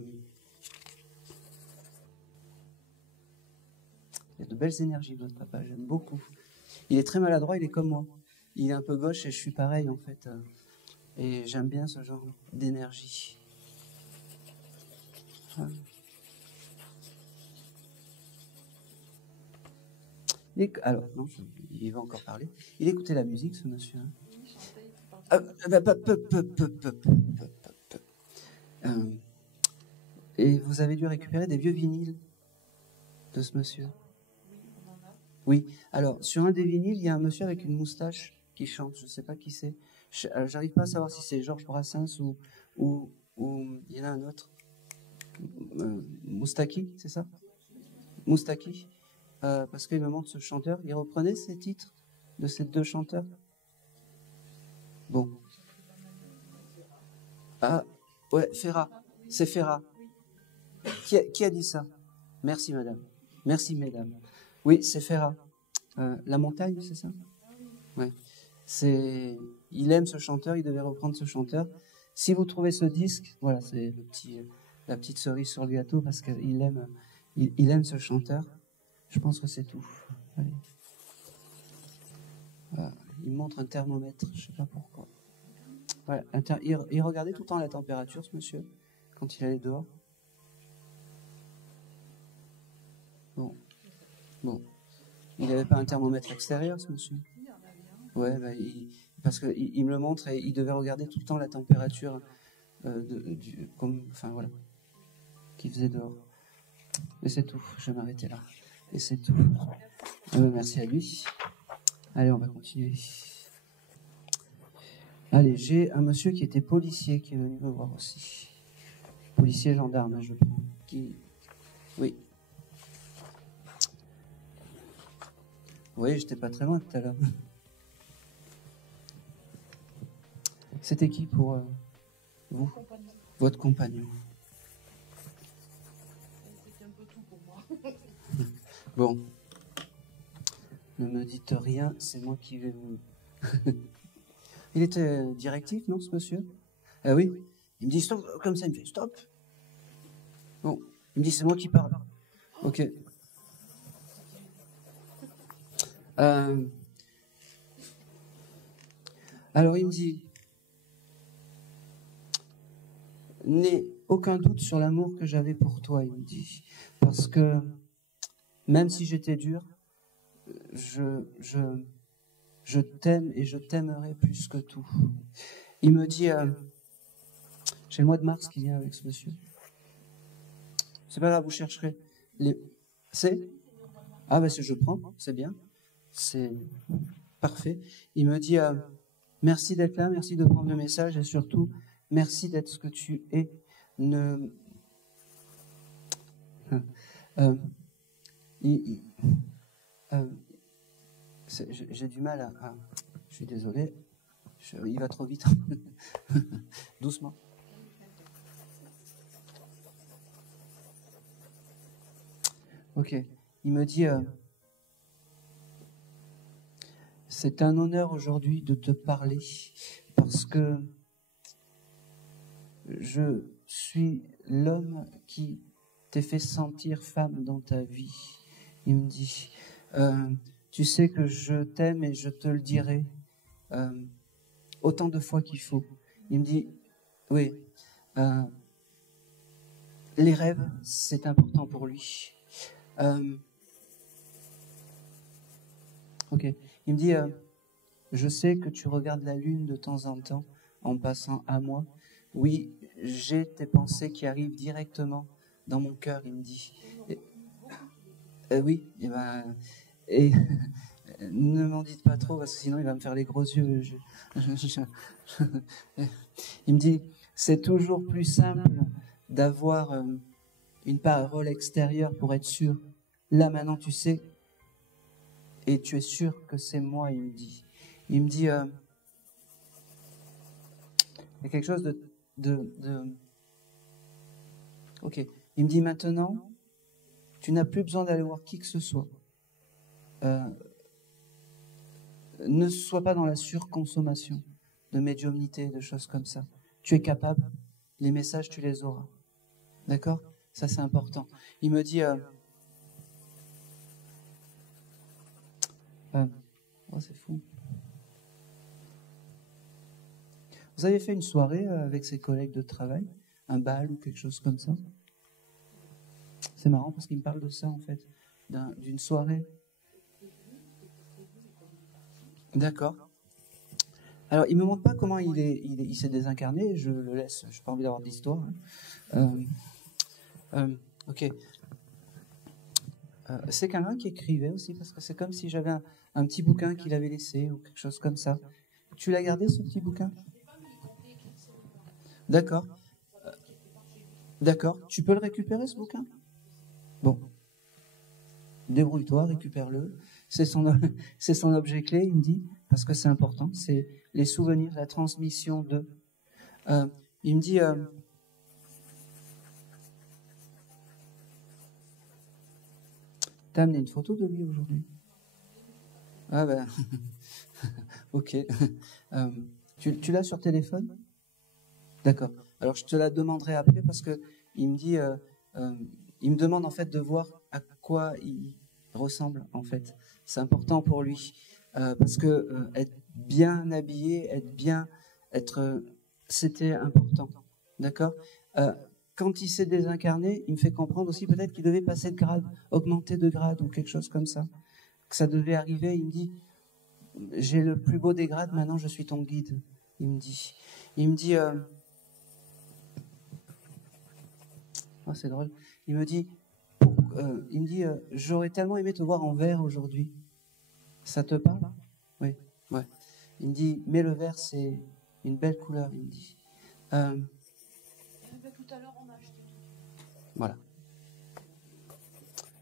il y a de belles énergies, votre papa. J'aime beaucoup. Il est très maladroit. Il est comme moi. Il est un peu gauche et je suis pareil en fait. Et j'aime bien ce genre d'énergie. Ouais. Alors, non, il va encore parler. Il écoutait la musique, ce monsieur. Hein. Oui, chanter, tu parles Et vous avez dû récupérer des vieux vinyles de ce monsieur. Oui, on en a. Oui. Alors, sur un des vinyles, il y a un monsieur avec une moustache qui chante. Je ne sais pas qui c'est. J'arrive pas à savoir si c'est Georges Brassens ou il y en a un autre. Moustaki, c'est ça? Moustaki. Parce qu'il me montre ce chanteur. Il reprenait ces titres de ces deux chanteurs. Bon. Ah, ouais, Ferrat. C'est Ferrat. Qui a dit ça? Merci, madame. Merci, mesdames. Oui, c'est Ferrat. La montagne, c'est ça? Ouais. Il aime ce chanteur, il devait reprendre ce chanteur. Si vous trouvez ce disque, voilà, c'est la petite cerise sur le gâteau parce qu'il aime, il aime ce chanteur. Je pense que c'est tout. Allez. Voilà. Il me montre un thermomètre, je ne sais pas pourquoi. Ouais, il regardait tout le temps la température, ce monsieur, quand il allait dehors. Bon. Il n'avait pas un thermomètre extérieur, ce monsieur? Ouais, parce qu'il me le montre et il devait regarder tout le temps la température enfin voilà, qu'il faisait dehors. Mais c'est tout, je vais m'arrêter là. Et c'est tout. Merci à lui. Allez, on va continuer. Allez, j'ai un monsieur qui était policier qui est venu me voir aussi. Policier gendarme, je prends. Oui. Oui, j'étais pas très loin tout à l'heure. C'était qui pour vous? Votre compagnon. C'était un peu tout pour moi. Bon. Ne me dites rien, c'est moi qui vais vous... Il était directif, non, ce monsieur? Ah oui. Il me dit stop, comme ça, il me fait stop. Bon. Il me dit c'est moi qui parle. Ok. Alors il me dit, n'aie aucun doute sur l'amour que j'avais pour toi, il me dit, parce que même si j'étais dur, je t'aime et je t'aimerai plus que tout. Il me dit, j'ai le mois de mars qui vient avec ce monsieur. C'est pas grave, vous chercherez. C'est? Ah ben je prends, c'est bien. C'est parfait. Il me dit merci d'être là, merci de prendre le message et surtout merci d'être ce que tu es. J'ai du mal à... Je suis désolé. Il va trop vite. Doucement. Ok. Il me dit... c'est un honneur aujourd'hui de te parler parce que je suis l'homme qui t'ai fait sentir femme dans ta vie. Il me dit, tu sais que je t'aime et je te le dirai autant de fois qu'il faut. Il me dit, oui, les rêves, c'est important pour lui. Ok. Il me dit, je sais que tu regardes la lune de temps en temps en passant à moi, oui, j'ai tes pensées qui arrivent directement dans mon cœur, il me dit. Oui, et ne m'en dites pas trop, parce que sinon il va me faire les gros yeux. Il me dit, c'est toujours plus simple d'avoir une parole extérieure pour être sûr. Là, maintenant, tu sais, et tu es sûr que c'est moi, il me dit. Il me dit, il y a quelque chose Ok, il me dit maintenant, tu n'as plus besoin d'aller voir qui que ce soit. Ne sois pas dans la surconsommation de médiumnité, de choses comme ça. Tu es capable, les messages, tu les auras. D'accord ? Ça, c'est important. Il me dit... oh, c'est fou. Vous avez fait une soirée avec ses collègues de travail, un bal ou quelque chose comme ça? C'est marrant parce qu'il me parle de ça, en fait, d'une soirée. D'accord. Alors, il me montre pas comment il s'est désincarné. Je le laisse. Je n'ai pas envie d'avoir d'histoire. Ok. C'est quelqu'un qui écrivait aussi, parce que c'est comme si j'avais un petit bouquin qu'il avait laissé ou quelque chose comme ça. Tu l'as gardé, ce petit bouquin? D'accord. D'accord. Tu peux le récupérer, ce bouquin? Bon. Débrouille-toi, récupère-le. C'est son objet clé, il me dit, parce que c'est important. C'est les souvenirs, la transmission de... il me dit... T'as amené une photo de lui aujourd'hui? Ah ben... ok. Tu l'as sur téléphone? D'accord. Alors je te la demanderai après parce que il me dit... il me demande en fait de voir à quoi il ressemble en fait. C'est important pour lui parce que être bien habillé, c'était important. D'accord. Quand il s'est désincarné, il me fait comprendre aussi peut-être qu'il devait passer de grade, augmenter de grade ou quelque chose comme ça. Que ça devait arriver. Il me dit, j'ai le plus beau des grades, maintenant je suis ton guide. Il me dit, oh, c'est drôle. Il me dit, j'aurais tellement aimé te voir en vert aujourd'hui. Ça te parle? Oui, ouais. Il me dit, mais le vert c'est une belle couleur. Il me dit. Tout à l'heure on a acheté. Voilà.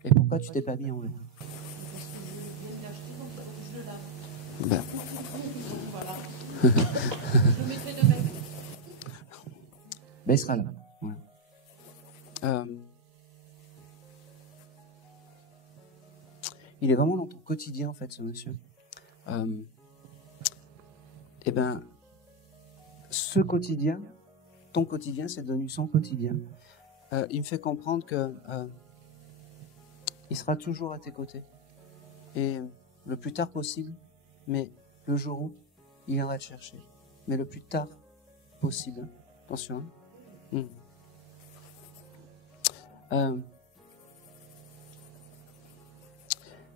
Et pourquoi tu t'es pas mis en vert? Parce que je viens d'acheter, donc je le lave. Ben. Voilà. Je le mettrai demain. Ben, il sera là. Ouais. Il est vraiment dans ton quotidien, en fait, ce monsieur. Eh ben, ce quotidien, ton quotidien, c'est devenu son quotidien. Il me fait comprendre que il sera toujours à tes côtés. Et le plus tard possible, mais le jour où il viendra te chercher. Mais le plus tard possible. Attention.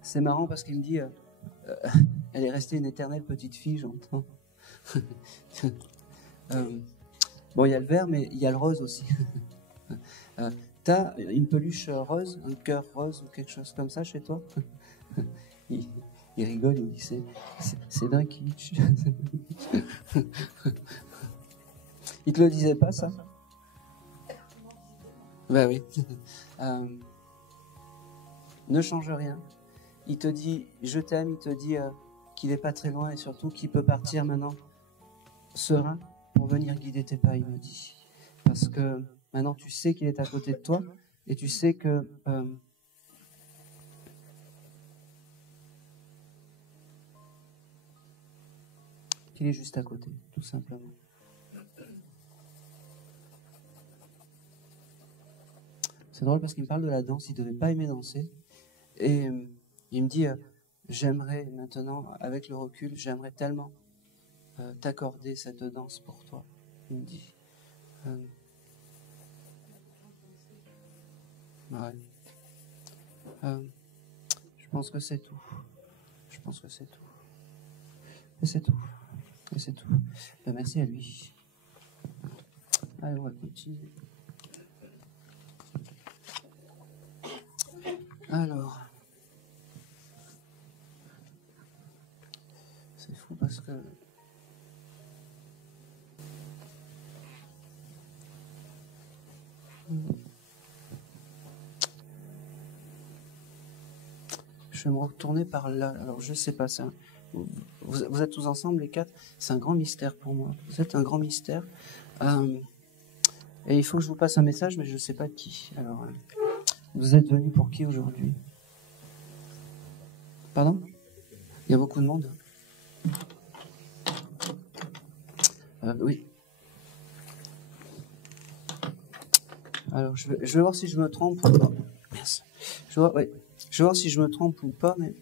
C'est marrant parce qu'il me dit elle est restée une éternelle petite fille, j'entends. Bon, il y a le vert, mais il y a le rose aussi. T'as une peluche rose, un cœur rose ou quelque chose comme ça chez toi? il rigole, il dit c'est d'un kitsch. Il te le disait pas, ça? Ben oui. Ne change rien. Il te dit je t'aime, il te dit qu'il n'est pas très loin et surtout qu'il peut partir maintenant serein pour venir guider tes pas, il me dit. Parce que maintenant tu sais qu'il est à côté de toi et tu sais que qu'il est juste à côté, tout simplement. C'est drôle parce qu'il me parle de la danse, il ne devait pas aimer danser. Et il me dit, j'aimerais maintenant, avec le recul, j'aimerais tellement t'accorder cette danse pour toi. Il me dit. Ouais. Je pense que c'est tout. Je pense que c'est tout. Et c'est tout. Et c'est tout. Ben, merci à lui. Allez, on va continuer. Alors, c'est fou parce que je vais me retourner par là. Alors, je sais pas, vous êtes tous ensemble, les quatre. C'est un grand mystère pour moi. Vous êtes un grand mystère. Et il faut que je vous passe un message, mais je ne sais pas de qui. Alors, vous êtes venus pour qui aujourd'hui? Pardon? Il y a beaucoup de monde. Oui. Alors, je vais voir si je me trompe. Oh, merci. Je vais voir si je me trompe ou pas, mais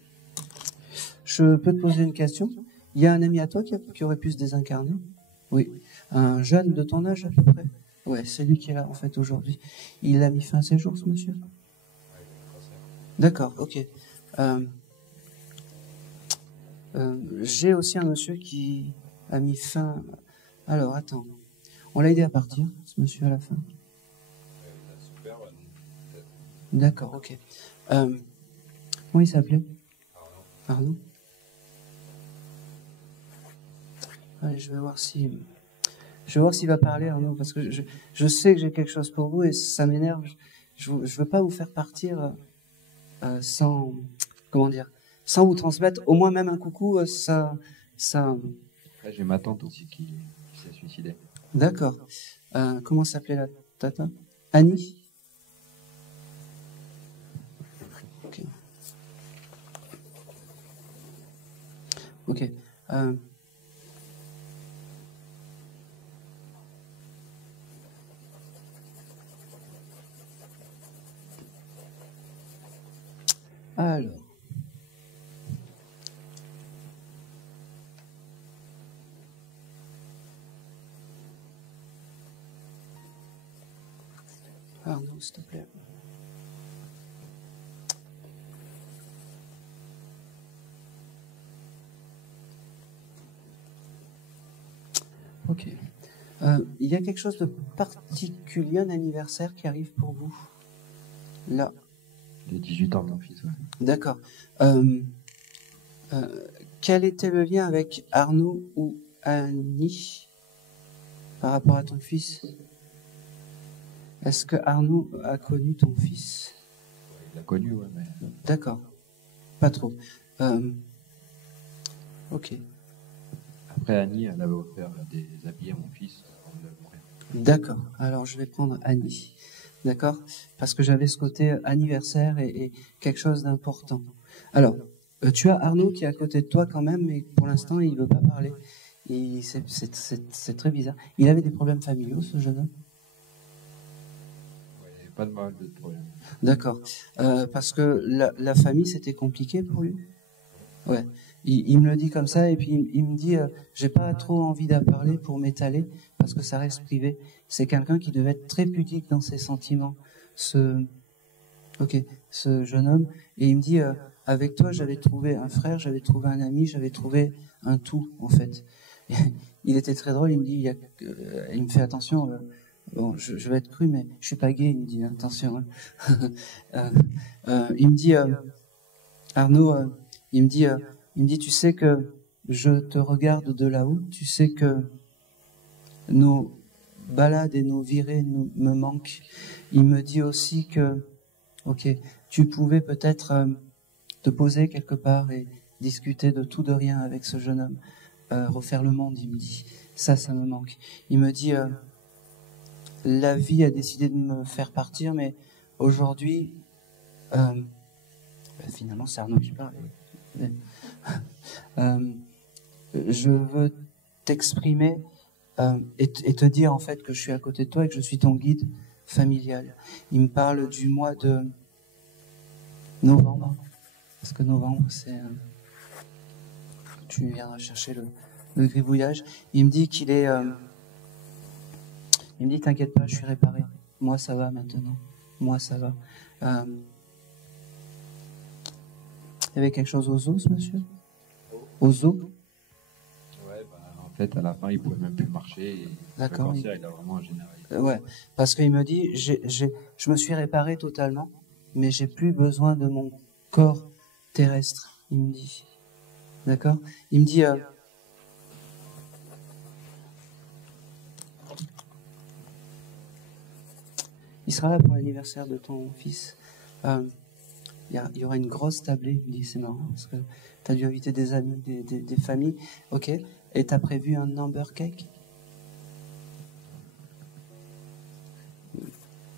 je peux te poser une question. Il y a un ami à toi qui aurait pu se désincarner? Oui. Un jeune de ton âge à peu près? Ouais, c'est lui qui est là en fait aujourd'hui. Il a mis fin à ses jours, ce monsieur? D'accord, ok. J'ai aussi un monsieur qui a mis fin. Alors, attends. On l'a aidé à partir, ce monsieur, à la fin? D'accord, ok. Comment il s'appelait? Arnaud. Allez, je vais voir s'il va parler, Arnaud, parce que je sais que j'ai quelque chose pour vous et ça m'énerve. Je veux pas vous faire partir sans, comment dire, sans vous transmettre au moins même un coucou. Ça. Là, j'ai ma tante aussi qui s'est suicidée. D'accord. Comment s'appelait la tata? Annie? Ok. Ok. Alors. Arnaud, s'il te plaît. Ok. Il y a quelque chose de particulier, un anniversaire qui arrive pour vous? Là. Les 18 ans de mon fils, ouais. D'accord. Quel était le lien avec Arnaud ou Annie par rapport à ton fils? Est-ce que Arnaud a connu ton fils? Il l'a connu, ouais, mais... D'accord. Pas trop. Ok. Après, Annie, elle avait offert des habits à mon fils avant de mourir. D'accord. Alors, je vais prendre Annie. D'accord? Parce que j'avais ce côté anniversaire et quelque chose d'important. Alors, tu as Arnaud qui est à côté de toi quand même, mais pour l'instant, il ne veut pas parler. C'est très bizarre. Il avait des problèmes familiaux, ce jeune homme? Ouais, il n'y avait pas de mal de problème. D'accord. Parce que la famille, c'était compliqué pour lui? Ouais. Il me le dit comme ça, et puis il me dit, j'ai pas trop envie d'en parler pour m'étaler, parce que ça reste privé. C'est quelqu'un qui devait être très pudique dans ses sentiments, ce jeune homme. Et il me dit, avec toi, j'avais trouvé un frère, j'avais trouvé un ami, j'avais trouvé un tout, en fait. Et il était très drôle, il me dit, il me fait attention, bon, je vais être cru, mais je suis pas gay, il me dit, attention. Hein. Il me dit, Arnaud, il me dit, tu sais que je te regarde de là-haut, tu sais que nos balades et nos virées me manquent. Il me dit aussi que, ok, tu pouvais peut-être te poser quelque part et discuter de tout, de rien avec ce jeune homme. Refaire le monde, il me dit. Ça me manque. Il me dit, la vie a décidé de me faire partir, mais aujourd'hui, finalement, c'est Arnaud qui parle. Je veux t'exprimer et te dire en fait que je suis à côté de toi et que je suis ton guide familial. Il me parle du mois de novembre, parce que novembre c'est tu viendras chercher le gribouillage. Il me dit qu'il est il me dit t'inquiète pas, je suis réparé, moi ça va maintenant, moi ça va. Il y avait quelque chose aux os, monsieur? Aux os? Ouais, en En fait, à la fin, il pouvait même plus marcher. Et D'accord. Le cancer, il a vraiment généralisé. Ouais, parce qu'il me dit, je me suis réparé totalement, mais j'ai plus besoin de mon corps terrestre, il me dit. D'accord? Il me dit, il sera là pour l'anniversaire de ton fils. Il y aura une grosse tablée. Il me dit, c'est marrant, parce que tu as dû inviter des amis, des familles. Ok. Et tu as prévu un number cake?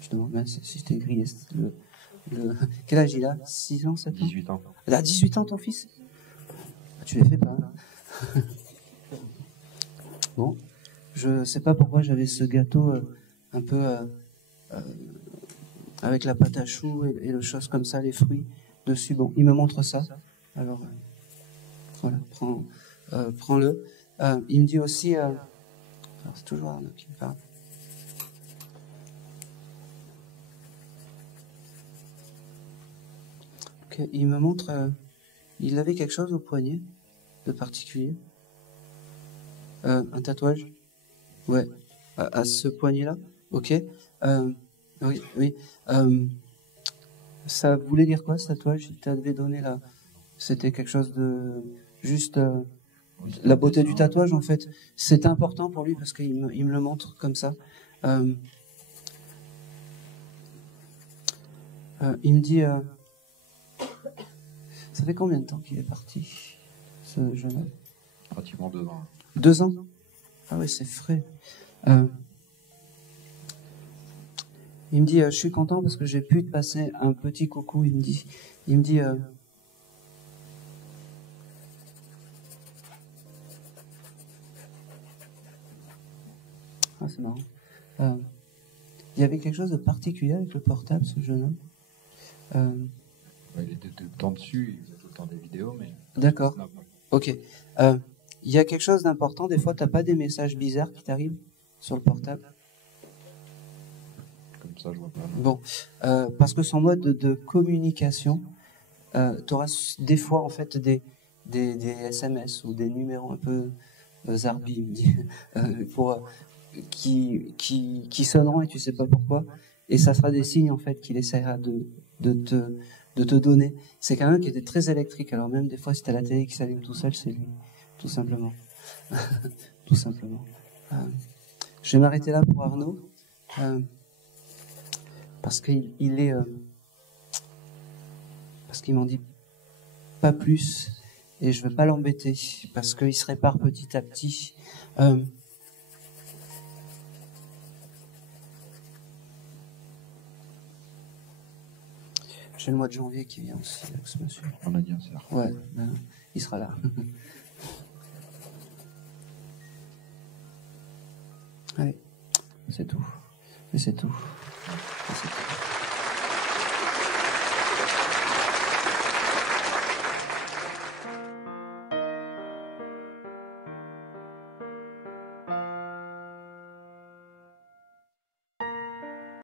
Je demande même si je t'ai grillé Quel âge il a? 6 ans, 7 ans? 18 ans. Il a 18 ans, ton fils? Tu les fais pas. Hein. Bon. Je sais pas pourquoi j'avais ce gâteau un peu avec la pâte à choux et le choses comme ça, les fruits dessus. Bon, il me montre ça. Alors, voilà, prends-le. Il me dit aussi... alors, c'est toujours Arnaud qui me parle. Okay, il me montre... il avait quelque chose au poignet de particulier. Un tatouage. Ouais, à ce poignet-là. Ok. Oui. Ça voulait dire quoi, ce tatouage? Il t'avait donné là. C'était quelque chose de juste la beauté du tatouage en fait. C'était important pour lui parce qu'il me le montre comme ça. Il me dit. Ça fait combien de temps qu'il est parti, ce jeune homme? Pratiquement 2 ans. 2 ans? Ah ouais, c'est frais. Il me dit, je suis content parce que j'ai pu te passer un petit coucou. Il me dit, ah, c'est marrant. Il y avait quelque chose de particulier avec le portable, ce jeune homme. Il était tout le temps dessus, il faisait tout le temps des vidéos, mais... D'accord. Ok. Il y a quelque chose d'important. Des fois, tu n'as pas des messages bizarres qui t'arrivent sur le portable? Comme ça, je vois pas. Bon, parce que son mode de communication, tu auras des fois en fait des SMS ou des numéros un peu zarbi, qui sonneront et tu sais pas pourquoi, et ça sera des signes en fait qu'il essaiera de te donner. C'est quelqu'un qui était très électrique, alors même des fois si tu as la télé qui s'allume tout seul, c'est lui, tout simplement. Tout simplement. Je vais m'arrêter là pour Arnaud. Parce qu'il est... parce qu'il m'en dit pas plus, et je ne veux pas l'embêter, parce qu'il se répare petit à petit. J'ai le mois de janvier qui vient aussi, avec ce monsieur. On a dit un cerf. Ouais, ben, il sera là. Allez, c'est tout. Et c'est tout. Et c'est tout.